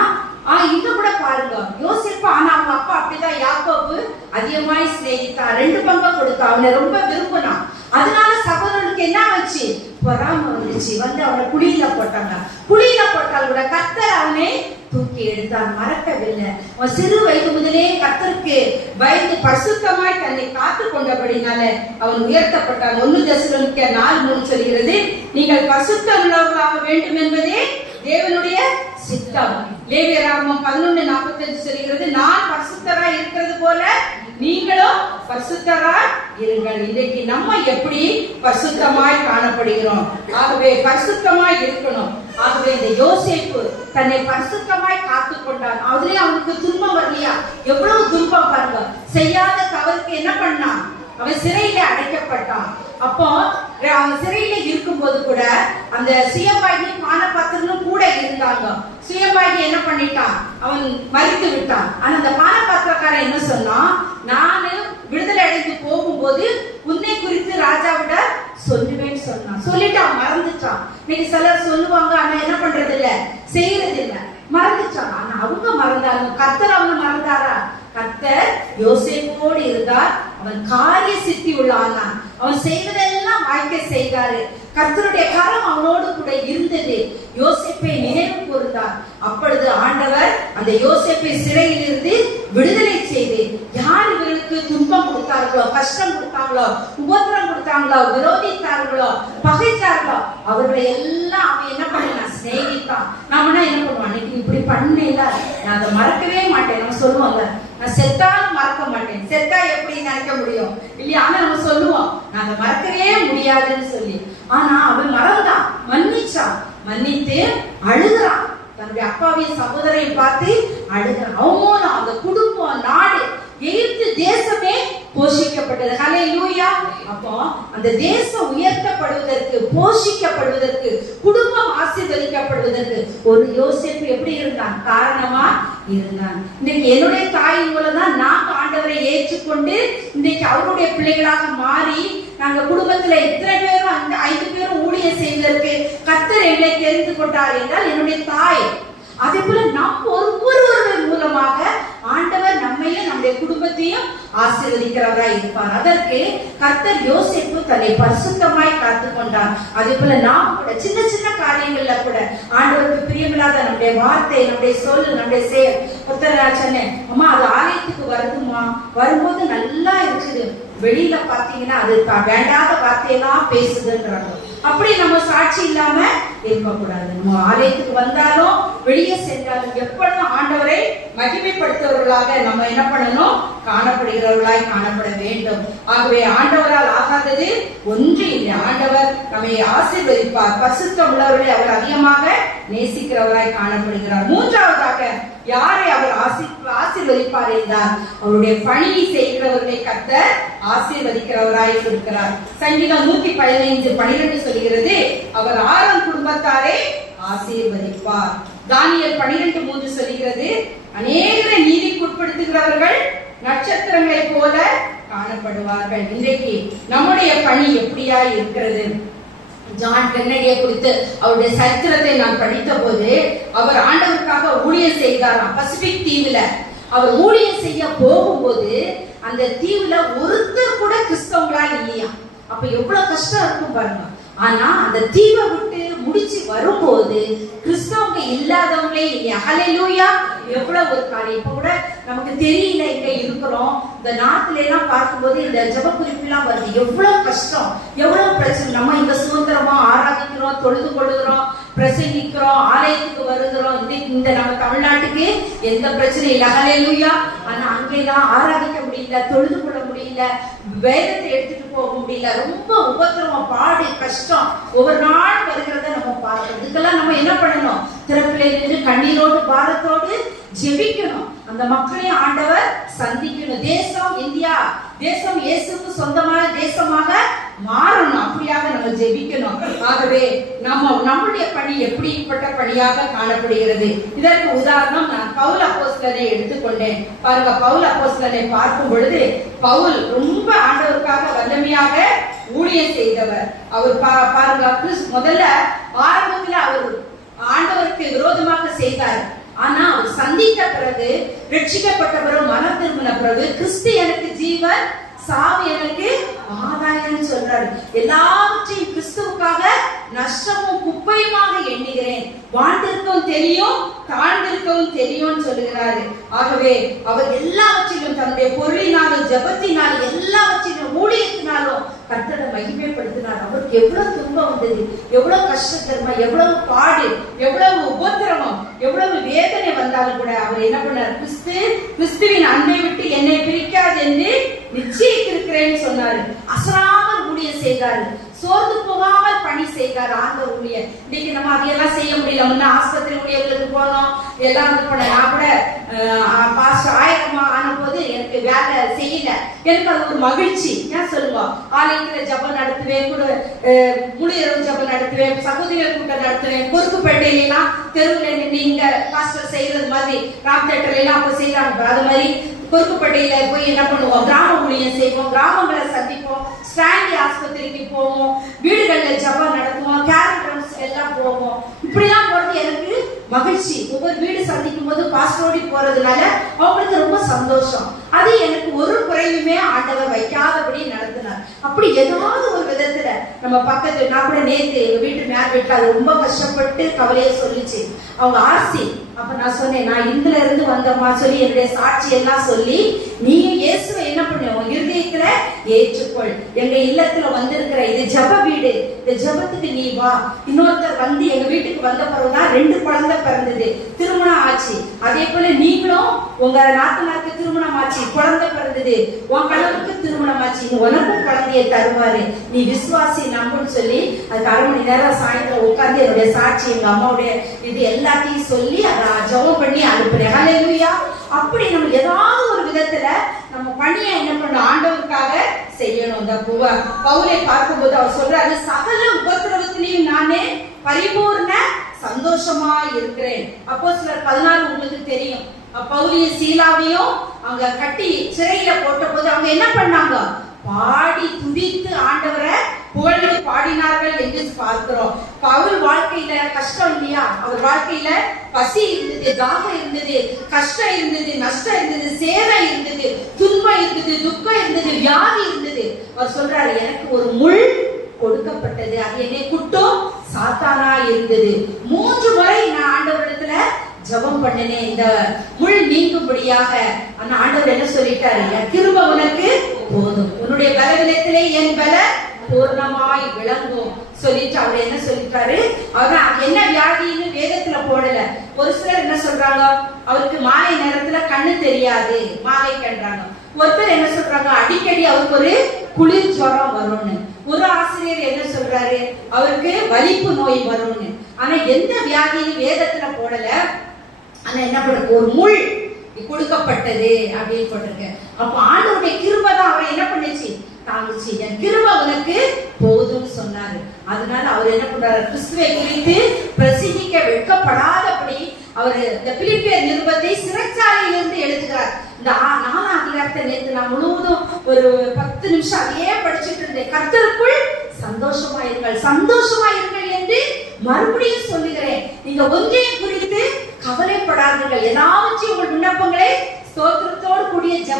இங்க கூட பாருங்க, யோசிப்பா. ஆனா அவங்க அப்பா அப்படிதான் யாக்கோபு அதிகமாய் சிநேகித்தான், 2 பங்கா கொடுத்தான், அவனை ரொம்ப விரும்பினான். அதனால சகோதரனுக்கு என்ன ஆச்சு? பொறாமை வந்துச்சு. வந்து அவனை குழியில போட்டாங்க. குழியில போட்டால் கூட கர்த்தர் அவனை தூக்கி எடுத்தான், மறக்கவில்லை. அவன் சிறு வயது முதலே கர்த்தருக்கு பயந்து பரிசுத்தமாய் தன்னை காத்து கொண்டபடினால அவன் உயர்த்தப்பட்டான். 1 தெசலோனிக்கேயர் 4:3 சொல்கிறது, நீங்கள் பரிசுத்தம் உள்ளவர்களாக வேண்டும் என்பதே தேவனுடைய சித்தம். லேவியராகமம் 11:45 சொல்கிறது, நான் பரிசுத்தராய் இருக்கிறது போல நீங்களும் பரிசுத்தராய் இருங்கள். இன்றைக்கு நம்ம எப்படி பரிசுத்தமாய் காணப்படுகிறோம்? ஆகவே பரிசுத்தமாய் இருக்கணும். ஆகவே இந்த யோசேப்பு தன்னை பரிசுத்தமாய் காத்து கொண்டான். அதுலயே அவனுக்கு துன்பம் வரலையா? எவ்வளவு துன்பம் பாருங்க. செய்யாத தவறுக்கு என்ன பண்ணான்? அவன் சிறையில அடைக்கப்பட்டான். அப்போ அவன் சிறையில இருக்கும் போது கூட அந்த சுயம்பாகி பானபாத்திரனும் கூட இருந்தாங்க. சுயம்பாகி என்ன பண்ணிட்டான்? அவன் மறித்து விட்டான். ஆனா அந்த பானபாத்திரக்காரன் என்ன சொன்னான்? நானு விடுதலை அடைந்து போகும்போது உன்னை குறித்து ராஜாவிட சொல்லுவேன்னு சொன்னான். சொல்லிட்டு அவன் மறந்துட்டான். இன்னைக்கு சிலர் சொல்லுவாங்க, ஆனா என்ன பண்றது இல்ல, செய்யறது இல்ல, மறந்துட்டான். ஆனா அவங்க மறந்தாலும் கர்த்தர் அவங்க மறந்தாரா? கர்த்தர் யோசேப்போடு இருந்தார். அவன் காரிய சித்தி உள்ளானான். அவன் செய்வதெல்லாம் வாய்க்க செய்தாரு. கர்த்தருடைய கரம் அவனோடு கூட இருந்தது. யோசேப்பை நினைவு கூர்ந்தார். அப்பொழுது ஆண்டவர் அந்த யோசேப்பை சிறையில் இருந்து விடுதலை செய்து, யார் இவர்களுக்கு துன்பம் கொடுத்தார்களோ, கஷ்டம் கொடுத்தாங்களோ, உபத்திரம் கொடுத்தாங்களோ, விரோதித்தார்களோ, பகைத்தார்களோ, அவர்களை எல்லாம் அவன் என்ன பண்ணான்? சிநேகித்தான். நாம என்ன பண்ணுவான்? அன்னைக்கு இப்படி பண்ணல, நான் அதை மறக்கவே மாட்டேன். நம்ம சொல்லுவாங்க, நான் செத்தாலும் மறக்க மாட்டேன். செத்தா எப்படி நினைக்க முடியும் இல்லையா? ஆனா நம்ம சொல்லுவோம், நான் அதை மறக்கவே முடியாதுன்னு சொல்லி. ஆனா அவன் மறந்தான், மன்னிச்சான். மன்னித்து அழுகிறான். தன்னுடைய அப்பாவிய சகோதரை பார்த்து அழுகிறான். அவனும் அந்த குடும்பம், நாடு, எகிப்து தேசமே போஷிக்கப்பட்டது. ஹல்லேலூயா. அப்போ அந்த தேசம் உயர்த்தப்படுவதற்கு, போஷிக்கப்படுவதற்கு, குடும்பம் ஆசீர்வதிக்கப்படுவதற்கு ஒரு யோசேப்பு எப்படி இருந்தான்? காரணமா இருந்தான். இன்னைக்கு என்னுடைய தாயின் மூலம் தான் நாங்க ஆண்டவரை ஏற்றுக்கொண்டு இன்னைக்கு அவருடைய பிள்ளைகளாக மாறி நாங்க குடும்பத்துல எத்தனை பேரும், அந்த 5 பேரும் ஊழியம் செய்வதற்கு கர்த்தர் என்னை தெரிந்து கொண்டார் என்றால் என்னுடைய தாய். அதே போல நம் ஒவ்வொருவருடைய மூலமாக ஆண்டவர் நம்மையும் நம்முடைய குடும்பத்தையும் ஆசீர்வதிக்கிறவராய் இருப்பார். அதற்கு கர்த்தர் யோசேப்பு தன்னை பரிசுத்தமாய் காத்து கொண்டார். அதே போல நாம் கூட சின்ன சின்ன காரியங்கள்ல கூட ஆண்டவருக்கு பிரியமில்லாத நம்முடைய வார்த்தை, நம்முடைய சொல், நம்முடைய செயல். சொன்னே, அம்மா அது ஆலயத்துக்கு வருதுமா, வரும்போது நல்லா இருக்குது, வெளியில பாத்தீங்கன்னா அது வேண்டாத வார்த்தையெல்லாம் பேசுதுன்றாங்க. அப்படி நம்ம சாட்சி இல்லாம இருக்கக்கூடாது. நம்ம ஆலயத்துக்கு வந்தாலும் வெளியே சென்றாலும் எப்பொழுதும் ஆண்டவரை மகிமைப்படுத்துவர்களாக நம்ம என்ன பண்ணணும்? காணப்படுகிறவர்களாய் காணப்பட வேண்டும். ஆகவே ஆண்டவரால் ஆகாதது ஒன்று இல்லை. ஆண்டவர் நம்மை ஆசீர்வதிப்பார். பரிசுத்தம் உள்ளவர்களை அவர் அதிகமாக நேசிக்கிறவராய் காணப்படுகிறார். 3வதாக யாரை அவர் ஆசீர்வதிப்பார் என்றால் அவருடைய பணியை செய்கிறவர்களை கர்த்தர் ஆசீர்வதிக்கிறவராய் இருக்கிறார். சங்கீதம் 115:12 சொல்கிறது, அவர் ஆரோன் குடும்பத்தாரை ஆசீர்வதிப்பார். தானியேல் 12:3 சொல்கிறது, அநேகரை நீதிக்கு உட்படுத்துகிறவர்கள் நட்சத்திரங்களை போல காணப்படுவார்கள். இன்றைக்கு நம்முடைய பணி எப்படியா இருக்கிறது? ஜான் கென்னடியை குறித்து அவருடைய சரித்திரத்தை நான் படித்த போது, அவர் ஆண்டவருக்காக ஊழியம் செய்தாராம் பசிபிக் தீவுல. அவர் ஊழியம் செய்ய போகும்போது அந்த தீவுல ஒருத்தர் கூட கிறிஸ்தவங்களா இல்லையா. அப்ப எவ்வளவு கஷ்டம் இருக்கும் பாருங்க. ஆனா அந்த தீவை விட்டு முடிச்சு வரும்போது கிறிஸ்தவங்க இல்லாதவங்களே இல்லையா. ஹல்லேலூயா. எவ்வளவு ஒரு காரியம். இப்ப கூட நமக்கு தெரியல எங்க இருக்கிறோம். இந்த நாட்டுல எல்லாம் பார்க்கும்போது இந்த ஜெப குறிப்பெல்லாம் வருது. எவ்வளவு கஷ்டம், எவ்வளவு பிரச்சனை. நம்ம இங்க சுதந்திரமா ஆராதிக்கிறோம், தொழுது கொள்ளுகிறோம், பிரசங்கிக்கிறோம், ஆலயத்துக்கு வருகிறோம். இந்த நம்ம தமிழ்நாட்டுக்கு எந்த பிரச்சனையும் இல்லை. ஹல்லேலூயா. ஆனா அங்கெல்லாம் ஆராதிக்க முடியல, தொழுது கொள்ள முடியல, வேதத்தை எடுத்துட்டு போக முடியல. ரொம்ப உபத்திரவம், பாடு, கஷ்டம் ஒவ்வொரு நாள் வருகிறத நம்ம பார்க்கணும். இதுக்கெல்லாம் நம்ம என்ன பண்ணணும்? திறப்பிலே நின்று கண்ணீரோடு பாரத்தோடு ஜெபிக்கணும். அந்த மக்களையும் ஆண்டவர் சந்திக்கணும். தேசம் இந்தியா தேசம் இயேசுக்கு சொந்தமான தேசமாக மாறணும். அப்படியாக நம்ம ஜெபிக்கணும். ஆகவே நம்முடைய பணி எப்படிப்பட்ட பணியாக காணப்படுகிறது? இதற்கு உதாரணம் நான் பவுல் அப்போஸ்தலனை எடுத்துக்கொண்டேன். பாருங்க, பவுல் அப்போஸ்தலனை பார்க்கும் பொழுது பவுல் ரொம்ப ஆண்டவருக்காக வல்லமையாக ஊழியம் செய்தவர். அவர் பாருங்க, முதல்ல ஆரம்பத்தில் அவர் ஆண்டவருக்கு விரோதமாக செய்தார். ஆனா அவர் சந்தித்த பிறகு, ரட்சிக்கப்பட்ட பிறகு, மனம் திரும்பின பிறகு, கிறிஸ்து எனக்கு ஜீவன், சாவு எனக்கு ஆதாயம் சொல்றாரு. எல்லாவற்றையும் கிறிஸ்துவுக்காக நஷ்டமும் குப்பையுமாக எண்ணுகிறேன், வாழ்ந்திருக்கவும் தெரியும், தாழ்ந்திருக்கவும் தெரியும் சொல்லுகிறாரு. ஆகவே அவர் எல்லாவற்றிலும் தன்னுடைய பொருளினாலும் ஜபத்தினாலும் எல்லாவற்றிலும் ஊழியத்தினாலும் கர்த்தரை மகிமைப்படுத்தினார். அவருக்கு எவ்வளவு துன்பம் வந்தது, எவ்வளவு கஷ்டத்தன்மை, எவ்வளவு பாடு, எவ்வளவு உபத்திரவம், எவ்வளவு வேதனை வந்தாலும் கூட அவர் என்ன பண்ணார்? கிறிஸ்துவின் அன்பை விட்டு என்னை பிரிக்காது என்று நிச்சயித்திருக்கிறேன்னு சொன்னாரு. அசராமல் ஊழியம் செய்தாரு, சோர்ந்து போகாமல் பணி செய்தார் ஆண்டவர் ஊழியர். இன்னைக்கு நம்ம அதையெல்லாம் செய்ய முடியல. முன்ன ஆஸ்பத்திரி ஊழியர்களுக்கு போனோம், எல்லாம் இது பண்ண. நான் கூட பாஸ்டர் ஆயிரமா ஆன போது எனக்கு வேலை செய்யல. எனக்கு அது ஒரு மகிழ்ச்சி. ஏன் சொல்லுங்க, ஆலயத்துல ஜபம் நடத்துவேன், கூட முழு இரவு ஜபம் நடத்துவேன், சகோதரிகள் கூட்டம் நடத்துவேன். பொறுப்புப்பேட்டையில எல்லாம் தெருவில் நின்று இங்க பாஸ்டர் செய்யறது மாதிரி ராம் தேட்டர்ல எல்லாம் அப்ப செய்யறாங்க. அது மாதிரி பொறுப்புப்பேட்டையில போய் என்ன பண்ணுவோம்? கிராம ஊழியம் செய்வோம், கிராமங்களை சந்திப்போம், ஸ்டாண்டி ஆஸ்பத்திரிக்கு போவோம், வீடுகள்ல ஜபம் நடத்துவோம், கேரக்டர்ஸ் எல்லாம் போவோம். இப்படிலாம் போறது எனக்கு மகிழ்ச்சி. ஒவ்வொரு வீடு சந்திக்கும் போது பாஸ்டரோடி போறதுனால அவங்களுக்கு ரொம்ப சந்தோஷம். அது எனக்கு ஒரு குறையுமே ஆண்டவர் வைக்காதபடி நடத்தினார். அப்படி ஏதாவது ஒரு விதத்துல நம்ம பக்கத்துல, நான் கூட நேத்து எங்க வீட்டு மேல் வீட்டுல அது ரொம்ப கஷ்டப்பட்டு கவலையை சொல்லிச்சு அவங்க ஆர்சி. அப்ப நான் சொன்னேன், நான் இந்துல இருந்து வந்தோமா சொல்லி என்னுடைய சாட்சி எல்லாம் சொல்லி, நீ இயேசுவை என்ன பண்ணுவோம் இருதயத்துல ஏற்றுக்கொள். எங்க இல்லத்துல வந்திருக்கிற இது ஜப வீடு, இந்த ஜபத்துக்கு நீ வா. இன்னொருத்தர் வந்து எங்க வீட்டுக்கு வந்த பிறகுதான் 2 குழந்தை பிறந்தது, திருமணம் ஆச்சு. அதே போல நீங்களும் உங்க நாத்தனாருக்கு திருமணம் ஆச்சு, குழந்தை பிறந்தது, உன் கணவருக்கு திருமணம் ஆச்சு, உனக்கும் குழந்தைய தருவாரு, நீ விசுவாசி நம்புன்னு சொல்லி அதுக்கு 1/2 மணி நேரம் சாயந்தரம் உட்கார்ந்து என்னுடைய சாட்சி, எங்க அம்மாவுடைய இது எல்லாத்தையும் சொல்லி அதை ஜெபம் பண்ணி அனுப்புறேன். ஹல்லேலூயா. அப்படி நம்ம ஏதாவது ஒரு விதத்துல நம்ம பணியை என்ன பண்ணணும்? ஆண்டவருக்காக செய்யணும். இந்த பவுலை பார்க்கும்போது அவர் சொல்றாரு, சகல உபத்திரவத்திலையும் நானே பரிபூர்ண சந்தோஷமா இருக்கிறேன். அப்போஸ்தலர் 14 உங்களுக்கு தெரியும். பவுலியும் சீலாவையும் அங்க கட்டி சிறையில போட்ட போது அவங்க என்ன பண்ணாங்க? பாடி துதித்து ஆண்டவரை புகழ்ந்து பாடினார்கள் என்று பார்க்கிறோம். பவுல் வாழ்க்கையில கஷ்டம் இல்லையா? அவர் வாழ்க்கையில பசி இருந்தது, தாகம் இருந்தது, கஷ்டம் இருந்தது, நஷ்டம் இருந்தது, சேவை இருந்தது, துன்பம் இருந்தது, துக்கம் இருந்தது, வியாதி இருந்தது. அவர் சொல்றாரு, எனக்கு ஒரு முள் கொடுக்கப்பட்டது, அது என்னை குட்டும் சாத்தானா இருந்தது. 3 முறை நான் ஆண்டவரிடத்துல ஜெபம் பண்ணினேன், இந்த முள் நீங்கும்படியாக. ஆனா ஆண்டவர் என்ன சொல்லிட்டாரு? என் கிருபை உனக்கு போதும், உன்னுடைய பலவீனத்திலே என் பல பூர்ணமாய் விளங்கும் சொல்லிட்டு அவர் என்ன சொல்லிட்டாரு? அவர் என்ன வியாதின்னு வேதத்துல போடல. ஒரு சிலர் என்ன சொல்றாங்க? அவருக்கு மாலை நேரத்துல கண்ணு தெரியாது, மாலை கண்டாங்க. ஒருத்தர் என்ன சொல்றாங்க? அடிக்கடி அவருக்கு ஒரு குளிர் ஜுரம் வரும்னு. ஒரு ஆசிரியர் என்ன சொல்றாரு? அவருக்கு வலிப்பு நோய் வரும்னு. ஆனா எந்த வியாதியும் வேதத்துல போடல. ஆனா என்ன பண்ண, ஒரு முள் கொடுக்கப்பட்டது அப்படின்னு போட்டிருக்கு. அப்ப ஆண்டவருடைய கிருபை தான் அவரை என்ன பண்ணுச்சு? தாங்குச்சு. என் கிருபை உனக்கு போதும்னு சொன்னாரு. அதனால அவர் என்ன பண்றாரு? கிறிஸ்துவை குறித்து பிரசங்கிக்க வெட்கப்படாதபடி அவர் இந்த பிலிப்பியர் நிருபத்தை சிறைச்சாலையிலிருந்து எழுதுகிறார். இந்த 4ஆம் அதிகாரத்தை நேற்று நான் முழுவதும் ஒரு 10 நிமிஷம் அதையே படிச்சுட்டு இருந்தேன். கர்த்தருக்குள் சந்தோஷமாயிருங்கள், சந்தோஷமாயிருங்கள் என்று மறுபடியும் சொல்லுகிறேன். நீங்க ஒன்றையும் குறித்து கவலைப்படாதீர்கள், எல்லாவற்றையும் உங்கள் விண்ணப்பங்களை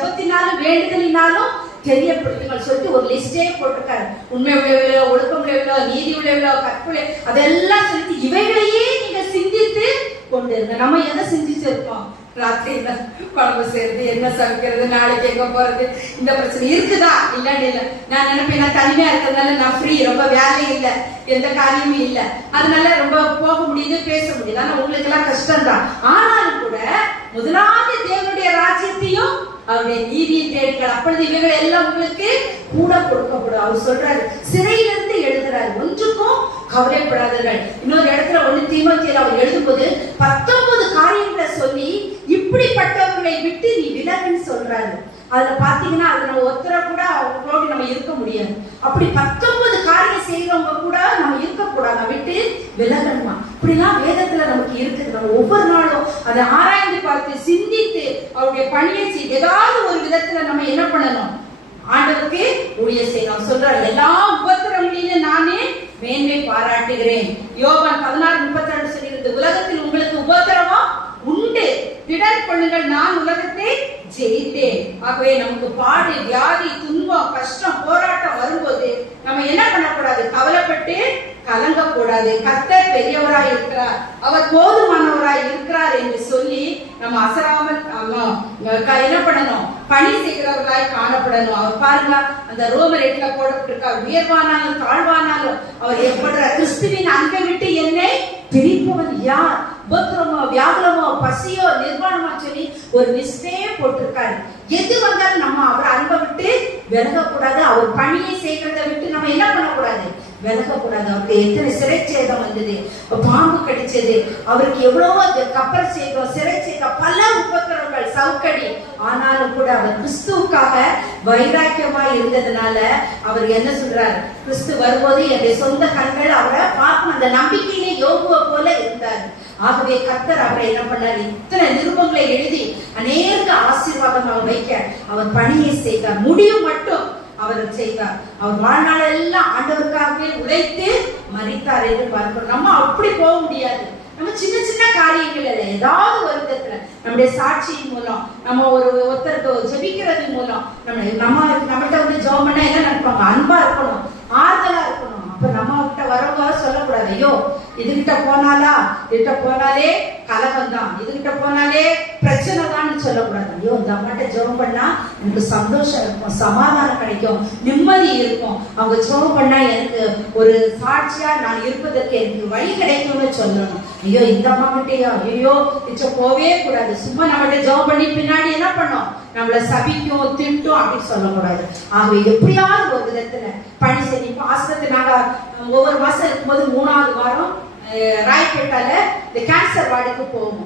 ஜெபத்தினாலும் வேண்டுதலினாலும் தெரியப்படுத்துங்கள் சொல்லிட்டு ஒரு லிஸ்டே போட்டிருக்காரு. உண்மை உள்ளவளோ, ஒழுக்கம் உள்ளவளோ, நீதி உள்ளவளோ, கற்புள்ள, அதெல்லாம் சொல்லிட்டு இவைகளையே நீங்க சிந்தித்து கொண்டு இருங்க. நம்ம எதை சிந்திச்சிருக்கோம்? ராத்திரியில குழம்பு செய்யறது, என்ன சமைக்கிறது, நாளைக்கு எங்க போறது, இந்த பிரச்சனை இருக்குதா? இல்லன்னு இல்ல. நான் நினைப்பேன், நான் தனிமையா இருக்கிறதுனால நான் ஃப்ரீ, ரொம்ப வேலையும் இல்லை, எந்த காரியமும் இல்லை, அதனால ரொம்ப போக முடியுது, பேச முடியுது. ஆனா உங்களுக்கு எல்லாம் கஷ்டம் தான். ஆனாலும் கூட முதலாவது தேவனுடைய ராஜ்யத்தையும் அவருடைய நீதியை தேடிகள், அப்பொழுது இவைகள் எல்லாம் உங்களுக்கு கூட கொடுக்கப்படும். அவர் சொல்றாரு, சிறையிலிருந்து எழுதுறாரு, ஒன்றுக்கும் கவலைப்படாதீர்கள். இன்னொரு இடத்துல 1 தீமோத்தேயுல அவர் எழுதும்போது 19 காரியங்களை சொல்லி இப்படிப்பட்டவர்களை விட்டு நீ விலகுன்னு சொல்றாரு. அதுல பாத்தீங்கன்னா அது நம்ம ஒருத்தரை கூட அவங்களோட நம்ம இருக்க முடியாது. அப்படி 19 காரியம் செய்யறவங்க கூட நம்ம இருக்கக்கூடாது, விட்டு விலகணுமா. இப்படிலாம் வேதத்துல நமக்கு இருக்குது. நம்ம ஒவ்வொரு நாளும் அதை ஆராய்ந்து பார்த்து சிந்தித்து அவருடைய பணியை செய்து ஏதாவது ஒரு விதத்துல நம்ம என்ன பண்ணணும்? ஆண்டவருக்கு ஊழியம் செய்யணும். சொல்றாரு, எல்லா உபத்திரங்களிலும் நானே மேன்மை பாராட்டுகிறேன். யோவான் 16:32 சொல்லியிருக்கு, உலகத்தில் உங்களுக்கு உபத்திரவம் உண்டு, திடன் கொள்ளுங்கள், நான் உலகத்தை ஜெயித்தேன். ஆகவே நமக்கு பாடு, வியாதி, துன்பம், கஷ்டம், போராட்டம் வரும்போது நம்ம என்ன பண்ணக்கூடாது? கவலைப்பட்டு கலங்கக்கூடாது. கர்த்தர் பெரியவராய் இருக்கிறார், அவர் போதுமானவராய் இருக்கிறார் என்று சொல்லி நம்ம அசராமல் என்ன பண்ணணும்? பணி செய்கிறவர்களாய் காணப்படணும். அவர் பாருங்க, அந்த ரோமர் 8ல போடப்பட்டிருக்கார், உயர்வானாலும் தாழ்வானாலும் அவர் ஏற்படுற கிறிஸ்துவின் அன்பை விட்டு என்னை பிரிப்பவன் யார்? உபத்திரமோ, வியாகுலமோ, பசியோ, நிர்வாணமா சொல்லி ஒரு லிஸ்டே போட்டிருக்காரு. எது வந்தாலும் நம்ம அவர் அன்பை விட்டு விலகக்கூடாது. அவர் பணியை செய்கிறத விட்டு நம்ம என்ன பண்ணக்கூடாது? விலகக்கூடாது. அவருக்கு எத்தனை சிறை சேதம் வந்தது, பாம்பு கடிச்சது, அவருக்கு எவ்வளவோ கப்பல் சேதம், சிறை சேதம், பல உபத்திரங்கள், சவுக்கடி. ஆனாலும் கூட அவர் கிறிஸ்துவுக்காக வைராக்கியமா இருந்ததுனால அவர் என்ன சொல்றாரு? கிறிஸ்து வரும்போது என்னுடைய சொந்த கண்கள் அவரை பார்க்கும், அந்த நம்பிக்கையிலே யோகுவை போல இருந்தார். ஆகவே கர்த்தர் அவரை என்ன பண்ணார்? இத்தனை நிருபங்களை எழுதி அநேக ஆசீர்வாதமாக வைக்க அவர் பணியை செய்தார். முடிவு மட்டும் அவர் செய்தார். அவர் வாழ்நாள் எல்லாம் ஆண்டவருக்காகவே உழைத்து மரித்தார் என்று பார்க்கிறோம். நம்ம அப்படி போக முடியாது. நம்ம சின்ன சின்ன காரியங்கள் இல்லை, ஏதாவது ஒரு விதத்துல நம்முடைய சாட்சியின் மூலம், நம்ம ஒருத்தருக்கு ஜெபிக்கிறது மூலம், நம்மகிட்ட வந்து ஜெபம் பண்ணா என்ன நினைப்பாங்க? அன்பா இருக்கணும், ஆறுதலா இருக்கணும். அப்ப நம்ம கிட்ட வரவங்க சொல்லக்கூடாது, ஐயோ இதுகிட்ட போனாலா, இதுகிட்ட போனாலே கலகம் தான், இதுகிட்ட போனாலே பிரச்சனை தான் சொல்லக்கூடாது. ஐயோ இந்த அம்மாட்ட ஜெபம் பண்ணா எனக்கு சந்தோஷம் இருக்கும், சமாதானம் கிடைக்கும், நிம்மதி இருக்கும், அவங்க ஜெபம் பண்ணா எனக்கு ஒரு சாட்சியா நான் இருப்பதற்கு எனக்கு வழி கிடைக்கும்னு சொல்லணும். ஐயோ இந்த அம்மா கிட்டயா, ஐயோ இச்ச போவே கூடாது. சும்மா நம்மகிட்ட ஜெபம் பண்ணி பின்னாடி என்ன பண்ணோம்? நம்மள சபிக்கும், திட்டும் அப்படின்னு சொல்லக்கூடாது. ஆகவே எப்படியாவது ஒரு விதத்துல பணி செய்ய. இப்ப ஆஸ்பத்திரி நாங்க ஒவ்வொரு மாசம் இருக்கும்போது 3வது வாரம் ராய்பேட்டால இந்த கேன்சர் வார்டுக்கு போவோம்.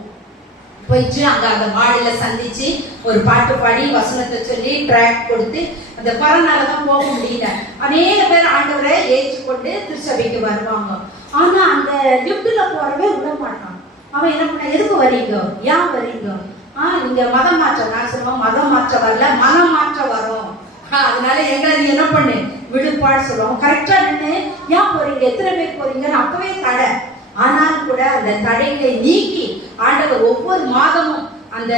போயிட்டு அங்க அந்த வார்டுல சந்திச்சு ஒரு பாட்டு பாடி வசனத்தை சொல்லி ட்ராக் கொடுத்து, அந்த கொரோனாலதான் போக முடியல. அநேக பேர் ஆண்டவரை ஏற்றுக்கொண்டு திருச்சபைக்கு வருவாங்க. ஆனா அந்த லிப்ட்ல போறவே விட மாட்டான். அவன் என்ன பண்ண, எதுக்கு வரீங்க, ஏன் வரீங்க? நீங்க மதம் மாற்றம், நான் சொல்லுவோம் மதம் மாற்றம் வரல, மனம் மாற்றம் வரும், அதனால எங்க நீ என்ன பண்ணு விடுப்பாடு சொல்லுவோம். கரெக்டா நின்று ஏன் போறீங்க, எத்தனை பேர் போறீங்கன்னு அப்பவே தடை. ஆனாலும் கூட அந்த தடைகளை நீக்கி ஆண்டவர் ஒவ்வொரு மாதமும் அந்த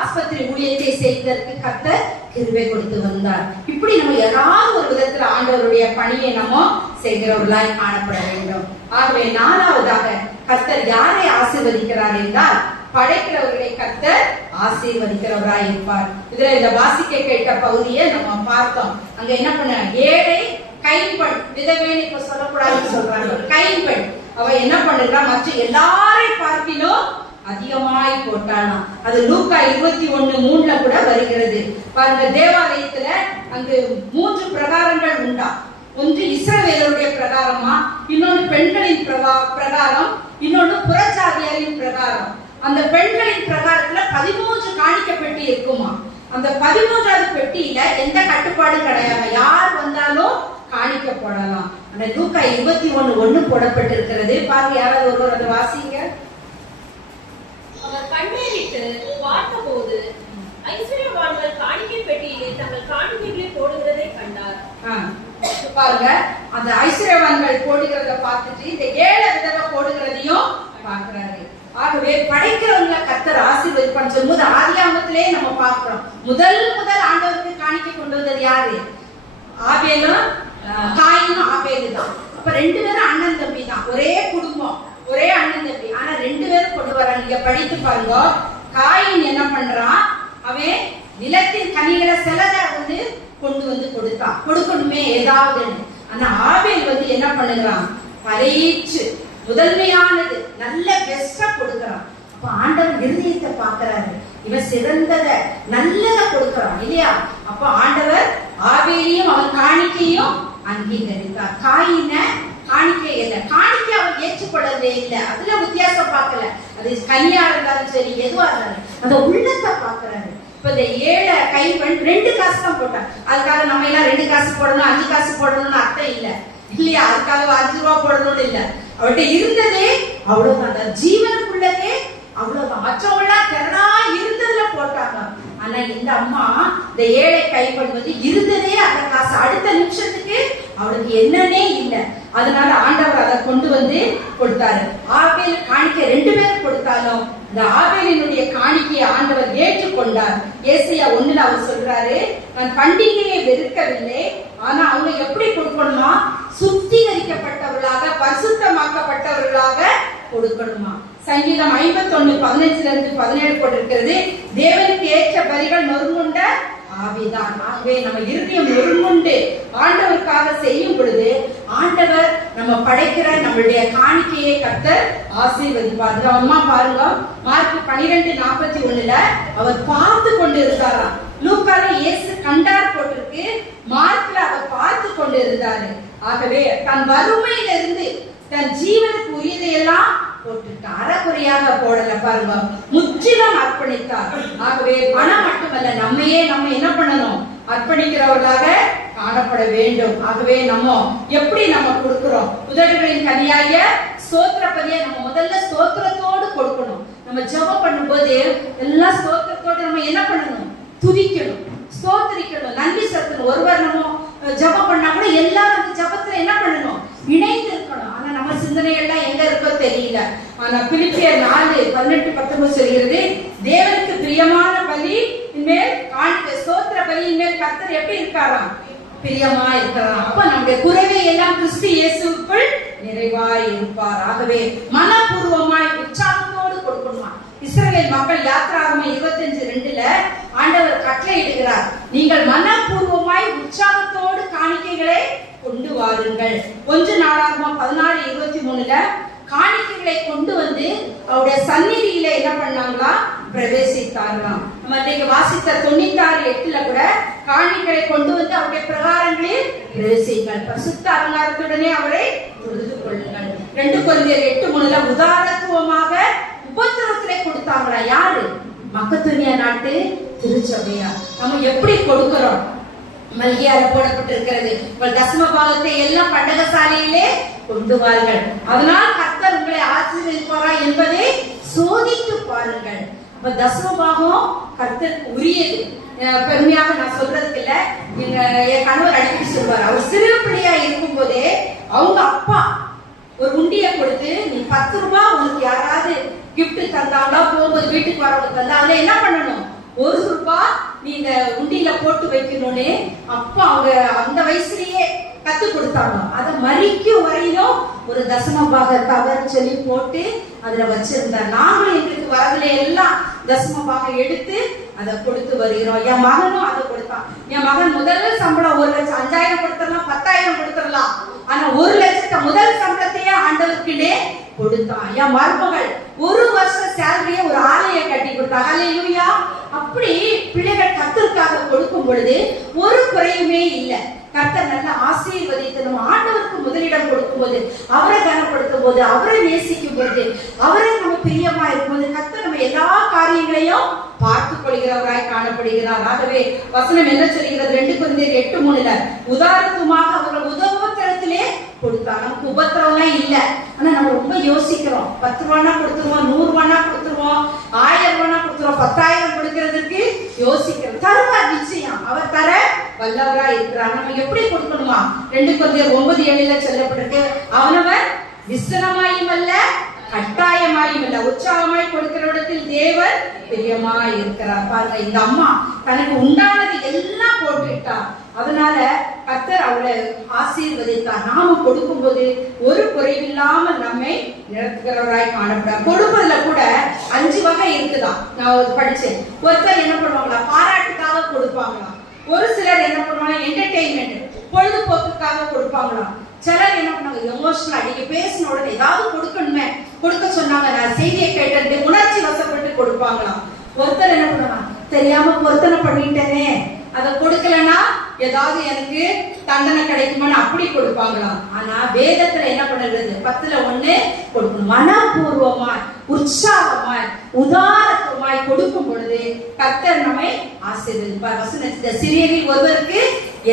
ஆஸ்பத்திரி ஊழியத்தை செய்வதற்கு கர்த்தர் கிருபை கொடுத்து வந்தார். இப்படி நம்ம ஏதாவது ஒரு விதத்துல ஆண்டவருடைய பணியை நம்ம செய்கிறவர்களாய் காணப்பட வேண்டும். ஆகவே 4வதாக கர்த்தர் யாரை ஆசீர்வதிக்கிறார் என்றால், படைக்கிறவர்களை கர்த்தர் ஆசீர்வதிக்கிறவராய் இருப்பார். இதுல இந்த வாசிக்க கேட்ட பகுதியை நம்ம பார்த்தோம். அங்க என்ன பண்ண, ஏழை கைம்பெண், விதவேன்னு இப்ப சொல்லக்கூடாதுன்னு சொல்றாங்க. கைம்பெண் அவ என்ன பண்ணுறா, மற்ற எல்லாரையும் பார்க்கிலும் அதிகமாய் போட்டாலாம். அது லூக்கா 21:3 கூட வருகிறது. பாருங்க, தேவாலயத்துல அங்கு 3 பிரகாரங்கள் உண்டா. ஒன்று இஸ்ரவேலருடைய பிரகாரமா, இன்னொன்று பெண்களின் பிரகாரம், இன்னொன்று புறச்சாதியாரின் பிரகாரம். அந்த பெண்களின் பிரகாரத்துல 13 காணிக்க பெட்டி இருக்குமா. அந்த 13வது பெட்டியில எந்த கட்டுப்பாடு கிடையாது, யார் வந்தாலும் காணிக்க போடலாம். அந்த லூக்கா 21:1 போடப்பட்டிருக்கிறது. பாருங்க, யாராவது ஒருவர் அதை வாசிங்க. அவர் கண்ணேறிட்டு பார்த்தபோது ஐஸ்வர்யவான்கள் காணிக்கை பெட்டியிலே தங்கள் காணிக்கைகளை போடுகிறதை கண்டார். பாருங்க, அந்த ஐஸ்வர்யவான்கள் போடுகிறத பார்த்துட்டு இந்த 7 விதவை போடுகிறதையும் பார்க்கிறாரு. ஆகவே படைக்கிறவங்களை கர்த்தர் ஆசீர்வதிப்பான்னு சொல்லும்போது ஆதியாகமத்திலே நம்ம பார்க்கிறோம். முதல் ஆண்டவருக்கு காணிக்கை கொண்டு வந்தது யாரு? ஆபேலும் காயினும் ஆபேலு தான். அப்ப 2 பேரும் அண்ணன் தம்பி தான், ஒரே குடும்பம், ஒரே அண்ணன் தம்பி. ஆனா 2 பேரும் கொண்டு வராங்க. நீங்க படித்து பாருங்க. காயின் என்ன பண்றான்? அவன் நிலத்தின் கனிகளை சிலதை கொண்டு வந்து கொடுத்தான், கொடுக்கணுமே ஏதாவது. ஆனா ஆபேல் என்ன பண்ணுகிறான்? பரீட்சு முதன்மையானது நல்ல பெஸ்டா கொடுக்கிறான். அப்ப ஆண்டவர் இருதயத்தை பாக்குறாரு. இவன் சிறந்தத நல்லத கொடுக்கிறான் இல்லையா? அப்ப ஆண்டவர் ஆபேலையும் அவன் காணிக்கையும் அங்கீகரித்தார். காயின காணிக்கை இல்ல, காணிக்கை அவன் ஏற்றுக்கொள்ளவே இல்லை. அதுல வித்தியாசம் பார்க்கல. அது கனியா இருந்தாலும் சரி, எதுவா இருந்தாலும் அந்த உள்ளத்தை பாக்குறாரு. இப்ப இந்த 7 கைவன் 2 காசு தான் போட்டான். அதுக்காக நம்ம எல்லாம் 2 காசு போடணும் 5 காசு போடணும்னு அர்த்தம் இல்ல இல்லையா? அதுக்காக 5 ரூபா போடணும்னு இல்ல. அவர்கிட்ட இருந்ததே அவ்வளவுதான், அந்த ஜீவனுக்குள்ளதே அவ்வளவுதான். மற்றவங்களா திறனா இருந்ததுல போட்டாங்க. ஆனா இந்த அம்மா இந்த 7 கைப்பண் இருந்ததே அந்த காசு, அடுத்த நிமிஷத்துக்கு அவளுக்கு என்னன்னே இல்ல. அதனால ஆண்டவர் அதை கொண்டு வந்து கொடுத்தாரு. ஆபேல் காணிக்கை 2 பேரும் கொடுத்தாலும் இந்த ஆபேலினுடைய காணிக்கையை ஆண்டவர் ஏற்றுக்கொண்டார். ஏசாயா 1 அவர் சொல்றாரு, நான் பண்டிகையை வெறுக்கவில்லை, ஆனா அவங்க எப்படி கொடுக்கணுமா? சுத்திகரிக்கப்பட்டவர்களாக பரிசுத்தமாக்கப்பட்டவர்களாக கொடுக்கணுமா? சங்கீதம் 51:15-17 போட்டிருக்கிறது, தேவனுக்கு ஏற்ற பலிகள் நொறுங்குண்ட ஆவிதான். ஆகவே நம்ம இருதயம் நொறுங்குண்டு ஆண்டவருக்காக செய்யும் பொழுது ஆண்டவர் நம்ம படைக்கிற நம்மளுடைய காணிக்கையை கர்த்தர் ஆசீர்வதிப்பார். அம்மா பாருங்க, மார்க் 12:41 அவர் பார்த்து கொண்டு இருந்தாராம். லூக்கால இயேசு கண்டார் போட்டிருக்கு, மார்க்ல அவர் பார்த்து கொண்டு இருந்தாரு. ஆகவே தன் வறுமையிலிருந்து தன் ஜீவனுக்கு உரியதையெல்லாம் போட்டுட்டார். அறகுறையாக போடல பாருங்க, முற்றிலும் அர்ப்பணித்தார். ஆகவே பணம் மட்டுமல்ல, நம்மையே நம்ம என்ன பண்ணணும்? அர்ப்பணிக்கிறவர்களாக காணப்பட வேண்டும். ஆகவே நம்ம எப்படி நம்ம கொடுக்கிறோம்? உதடுகளின் கனியாய ஸ்தோத்திர பலியை நம்ம முதல்ல ஸ்தோத்திரத்தோடு கொடுக்கணும். நம்ம ஜெபம் பண்ணும்போது எல்லாம் ஸ்தோத்திரத்தோடு நம்ம என்ன பண்ணணும்? துதிக்கணும், ஸ்தோத்திரிக்கணும், நன்றி செலுத்தணும். ஒருவர் நம்ம ஜெபம் பண்ணா கூட எல்லாரும் அந்த ஜெபத்துல என்ன பண்ணணும்? இணைந்து இருக்கணும். ஆனா நம்ம சிந்தனை எல்லாம் எங்க இருக்கோ தெரியல. ஆனா பிலிப்பியர் 4:18-19 சொல்கிறது, தேவனுக்கு பிரியமான பலி மேல் காணிக்கை ஸ்தோத்திர பலியின் மேல் கர்த்தர் எப்படி இருக்காராம்? பிரியமா இருக்கிறார். அப்ப நம்முடைய குறைவை எல்லாம் கிறிஸ்து இயேசுவுக்குள் நிறைவாய் இருப்பார். ஆகவே மனப்பூர்வமாய் உற்சாகத்தோடு கொடுக்கணுமா? இஸ்ரவேல் மக்கள் யாத்திராகமம் 25:2 ஆண்டவர் கட்டளையிடுகிறார், நீங்கள் மனப்பூர்வமாய் உற்சாகத்தோடு காணிக்கைகளை கொண்டு வாருங்கள். 1 நாளாகமம் 16:23 காணிக்கைகளை கொண்டு வந்து அவருடைய சந்நிதியில என்ன பண்ணாங்களா? பிரவேசித்தார்களாம். நம்ம இன்னைக்கு வாசித்த 96:8 கூட காணிக்கைகளை கொண்டு வந்து அவருடைய பிரகாரங்களில் பிரவேசிங்கள், பரிசுத்த அலங்காரத்துடனே அவரை தொழுது கொள்ளுங்கள். 2 கொரிந்தியர் 8:3 உதாரணத்துவமாக உபத்திரவத்திலே கொடுத்தாங்களா? யாரு? மக்கதுனியா நாட்டு திருச்சபையார். நம்ம எப்படி கொடுக்கிறோம்? மல்கியால போடப்பட்டிருக்கிறது, உங்கள் தசம பாகத்தை எல்லாம் பண்டகசாலையிலே கொண்டு வாருங்கள், அதனால் கர்த்தர் உங்களை ஆசீர்வதிப்பாரா என்பதை சோதித்து பாருங்கள். அப்ப தசம பாகம் கர்த்தருக்கு உரியது. பெருமையாக நான் சொல்றதுக்கு இல்ல, என் கணவர் அடிக்கடி சொல்வார், அவர் சிறு பிள்ளையா இருக்கும் போதே அவங்க அப்பா ஒரு உண்டியை கொடுத்து, நீ 10 ரூபாய் உனக்கு யாராவது கிஃப்ட் தந்தாங்களா, போகும்போது வீட்டுக்கு வரவங்க தந்தா, அதுல என்ன பண்ணணும்? 1 ரூபாய் நீ இந்த உண்டியில போட்டு வைக்கணும்னு அப்பா அவங்க அந்த வயசுலயே கத்து கொடுத்தாங்க. அதை மறிக்கும் வரையிலும் ஒரு தசம பாக கவர் சொல்லி போட்டு அதுல வச்சிருந்தார். நாங்களும் எங்களுக்கு வரதுல எல்லாம் தசம பாகம் எடுத்து அதை கொடுத்து வருகிறோம். என் மகனும் அதை கொடுத்தான். என் மகன் முதல்ல சம்பளம் 1 லட்சம், 5000 கொடுத்துடலாம், 10,000 கொடுத்துடலாம். ஆனா 1 லட்சத்தை முதல் சம்பளத்தையே ஆண்டவருக்குள்ளே கொடுத்தான். என் மருமகள் 1 வருஷ சேலரிய ஒரு ஆலய கட்டி கொடுத்தாங்க. ஹல்லேலூயா. அப்படி பிள்ளைகள் கர்த்தருக்காக கொடுக்கும் பொழுது ஒரு குறையுமே இல்லை. கர்த்தர் நல்ல ஆசீர்வதித்து நம்ம ஆண்டவருக்கு முதலிடம் கொடுக்கும் போது, அவரை கனப்படுத்தும் போது, அவரை நேசிக்கும் போது, அவரை நம்ம பிரியமா இருக்கும்போது கர்த்தர் நம்ம எல்லா காரியங்களையும் பார்த்துக் கொள்கிறவராய் காணப்படுகிறார். ஆகவே வசனம் என்ன சொல்கிறது? 2 கொரிந்தியர் 8:3 உதாரணத்துமாக அவர்கள் உபத்திரத்திலே கொடுத்தார். நமக்கு உபத்திரம்லாம் இல்ல, ஆனா நம்ம ரொம்ப யோசிக்கிறோம். 10 ரூபானா கொடுத்துருவோம், 100 ரூபானா கொடுத்துருவோம், 1000 ரூபானா கொடுத்துருவோம், 10,000 கொடுக்கிறதுக்கு யோசிக்கிறோம். தருவார் நிச்சயம், அவர் தர வல்லவரா இருக்கிறார். நம்ம எப்படி கொடுக்கணுமா? 2 கொரிந்தியர் 9:7 சொல்லப்பட்டிருக்கு, அவனவன் விசனமாயும் அல்ல கட்டாயமாயும் இல்ல, உற்சாகமாய் கொடுக்கிற இடத்தில் தேவன் பிரியமாய் இருக்கிறார். பாருங்க, இந்த அம்மா தனக்கு உண்டானது எல்லாம் போட்டுட்டா. அதனால கர்த்தர் அவளை ஆசீர்வதித்தார். நாம கொடுக்கும் போது ஒரு குறைவில்லாமல் நம்மை நிறுத்துகிறவராய் காணப்படார். கொடுப்பதுல கூட 5 வகை இருக்குதான். நான் படிச்சேன். ஒருத்தர் என்ன பண்ணுவாங்களா, பாராட்டுக்காக கொடுப்பாங்களாம். ஒரு சிலர் என்ன பண்ணுவாங்க, என்டர்டெயின்மெண்ட், பொழுதுபோக்குக்காக கொடுப்பாங்களாம். சிலர் என்ன பண்ணாங்க, எமோஷனலா நீங்க பேசின உடனே ஏதாவது கொடுக்கணுமே, கொடுக்க சொன்னாங்க, நான் செய்தியை கேட்டு உணர்ச்சி வசப்பட்டு கொடுப்பாங்களாம். ஒருத்தர் என்ன பண்ணுவாங்க, தெரியாம பொருத்தனை பண்ணிட்டேனே, அதை கொடுக்கலன்னா ஏதாவது எனக்கு தண்டனை கிடைக்குமான்னு அப்படி கொடுப்பாங்களாம். ஆனா வேதத்துல என்ன பண்ணுறது, 10ல் 1 கொடுக்கணும். மனப்பூர்வமாய், உற்சாகமாய், உதாரத்துவமாய் கொடுக்கும் பொழுது கர்த்தர் நம்மை ஆசீர்வதிப்பார். வசனத்தில் சிறியரில் ஒருவருக்கு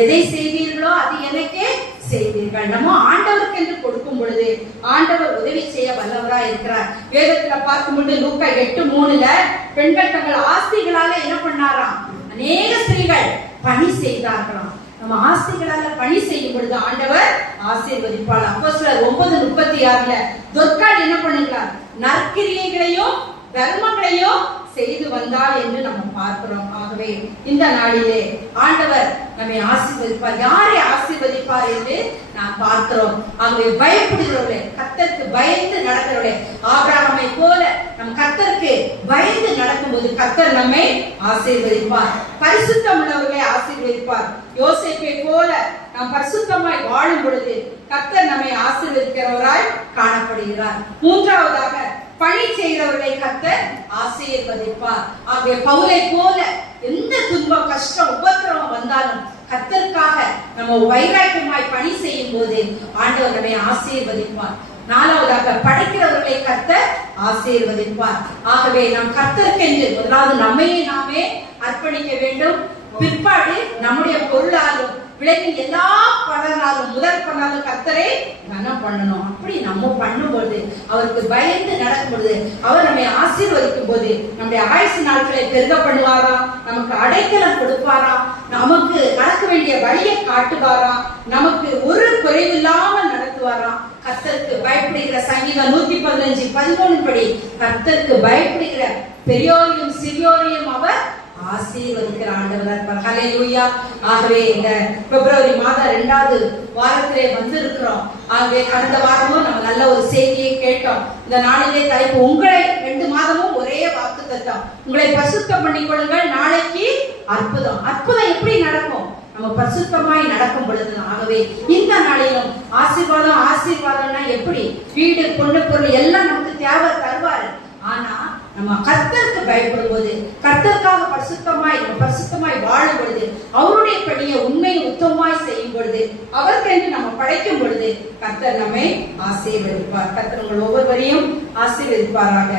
எதை செய்வீர்களோ அது எனக்கே செய்வீர்கள். நம்ம ஆண்டவருக்கு என்று கொடுக்கும் பொழுது ஆண்டவர் உதவி செய்ய வல்லவராய் இருக்கிறார். வேதத்துல பார்க்கும்போது லூக்கா 8:3 பெண்கள் தங்கள் ஆஸ்திகளால என்ன பண்ணாராம், அநேக ஸ்திரீகள் பணி செய்தார்களாம். நம்ம ஆஸ்திகளால பணி செய்யும் பொழுது ஆண்டவர் ஆசீர்வதிப்பார். அப்போஸ்தலர் 9:36 தொற்காள் என்ன பண்ணுகிறார், நற்கிரியைகளையும் தர்மங்களையும் செய்து வந்தாள் என்று நம்ம பார்க்கிறோம். ஆகவே இந்த நாளிலே ஆண்டவர் நம்மை ஆசீர்வதிப்பார். யாரை ஆசீர்வதிப்பார் என்று நாம் பார்க்கிறோம். ஆகவே பயப்படுகிறவர்களே, கர்த்தருக்கு பயந்து நடக்கிறவர்களே, ஆபிரகாமை போல நம் கர்த்தருக்கு பயந்து நடக்கும்போது கர்த்தர் நம்மை ஆசீர்வதிப்பார். பரிசுத்தம் உள்ளவர்களை ஆசீர்வதிப்பார். யோசேப்பை போல நாம் பரிசுத்தமாய் வாழும் பொழுது கர்த்தர் நம்மை ஆசீர்வதிக்கிறவராய் காணப்படுகிறார். மூன்றாவதாக பணி செய்கிறவர்களை கர்த்தர் ஆசீர்வதிப்பார். ஆகவே பவுலை போல எந்த துன்பம், கஷ்டம், உபத்திரவம் வந்தாலும் கர்த்தருக்காக நம்ம வைராக்கியமாய் பணி செய்யும் போது ஆண்டவர் நம்மை ஆசீர்வதிப்பார். நாலாவதாக படைக்கிறவர்களை கர்த்தர் ஆசீர்வதிப்பார். ஆகவே நாம் கர்த்தருக்கென்று முதலாவது நம்மையே நாமே அர்ப்பணிக்க வேண்டும். பிற்பாடு நம்முடைய பொருளாலும் விளைவின் எல்லா பலனாலும் முதல் பண்ணாலும் கர்த்தரை கனம் பண்ணணும். அப்படி நம்ம பண்ணும்போது, அவருக்கு பயந்து நடக்கும் பொழுது, அவர் நம்மை ஆசீர்வதிக்கும் போது நம்முடைய ஆயுசு நாட்களை பெருக பண்ணுவாரா, நமக்கு அடைக்கலம் கொடுப்பாரா, நமக்கு நடக்க வேண்டிய வழியை காட்டுவாரா, நமக்கு ஒரு குறைவில்லாமல் நடத்துவாரா. கர்த்தருக்கு பயப்படுகிற சங்கீதம் 115:13 படி கர்த்தருக்கு பயப்படுகிற பெரியோரையும் சிறியோரையும் அவர் ஆசீர்வதிக்கிற ஆண்டவராக இருப்பார். ஹல்லேலூயா. ஆகவே இந்த பிப்ரவரி மாதம் 2வது வாரத்திலே வந்திருக்கிறோம். ஆகவே கடந்த வாரமும் நம்ம நல்ல ஒரு செய்தியை கேட்டோம். இந்த நாளிலே தலைப்பு, உங்களை 2 மாதமும் ஒரே வாக்குத்தத்தம், உங்களை பரிசுத்தம் பண்ணிக்கொள்ளுங்கள், நாளைக்கு அற்புதம். அற்புதம் எப்படி நடக்கும், நம்ம பரிசுத்தமாய் நடக்கும் பொழுது. ஆகவே இந்த நாளிலும் ஆசீர்வாதம், ஆசீர்வாதம்னா எப்படி, வீடு, பொண்ணு, பொருள் எல்லாம் நமக்கு தேவை தருவாரு. ஆனா நம்ம கர்த்தருக்கு பயப்படும் போது, கர்த்தருக்காக பரிசுத்தமாய் வாழும் பொழுது, அவருடைய பணியை உண்மை உத்தமமாய் செய்யும் பொழுது, அவருக்கு நம்ம படைக்கும் பொழுது கர்த்தர் நம்மை ஆசீர்வதிப்பார். கர்த்தர் உங்கள் ஒவ்வொருவரையும் ஆசீர்வதிப்பாராக.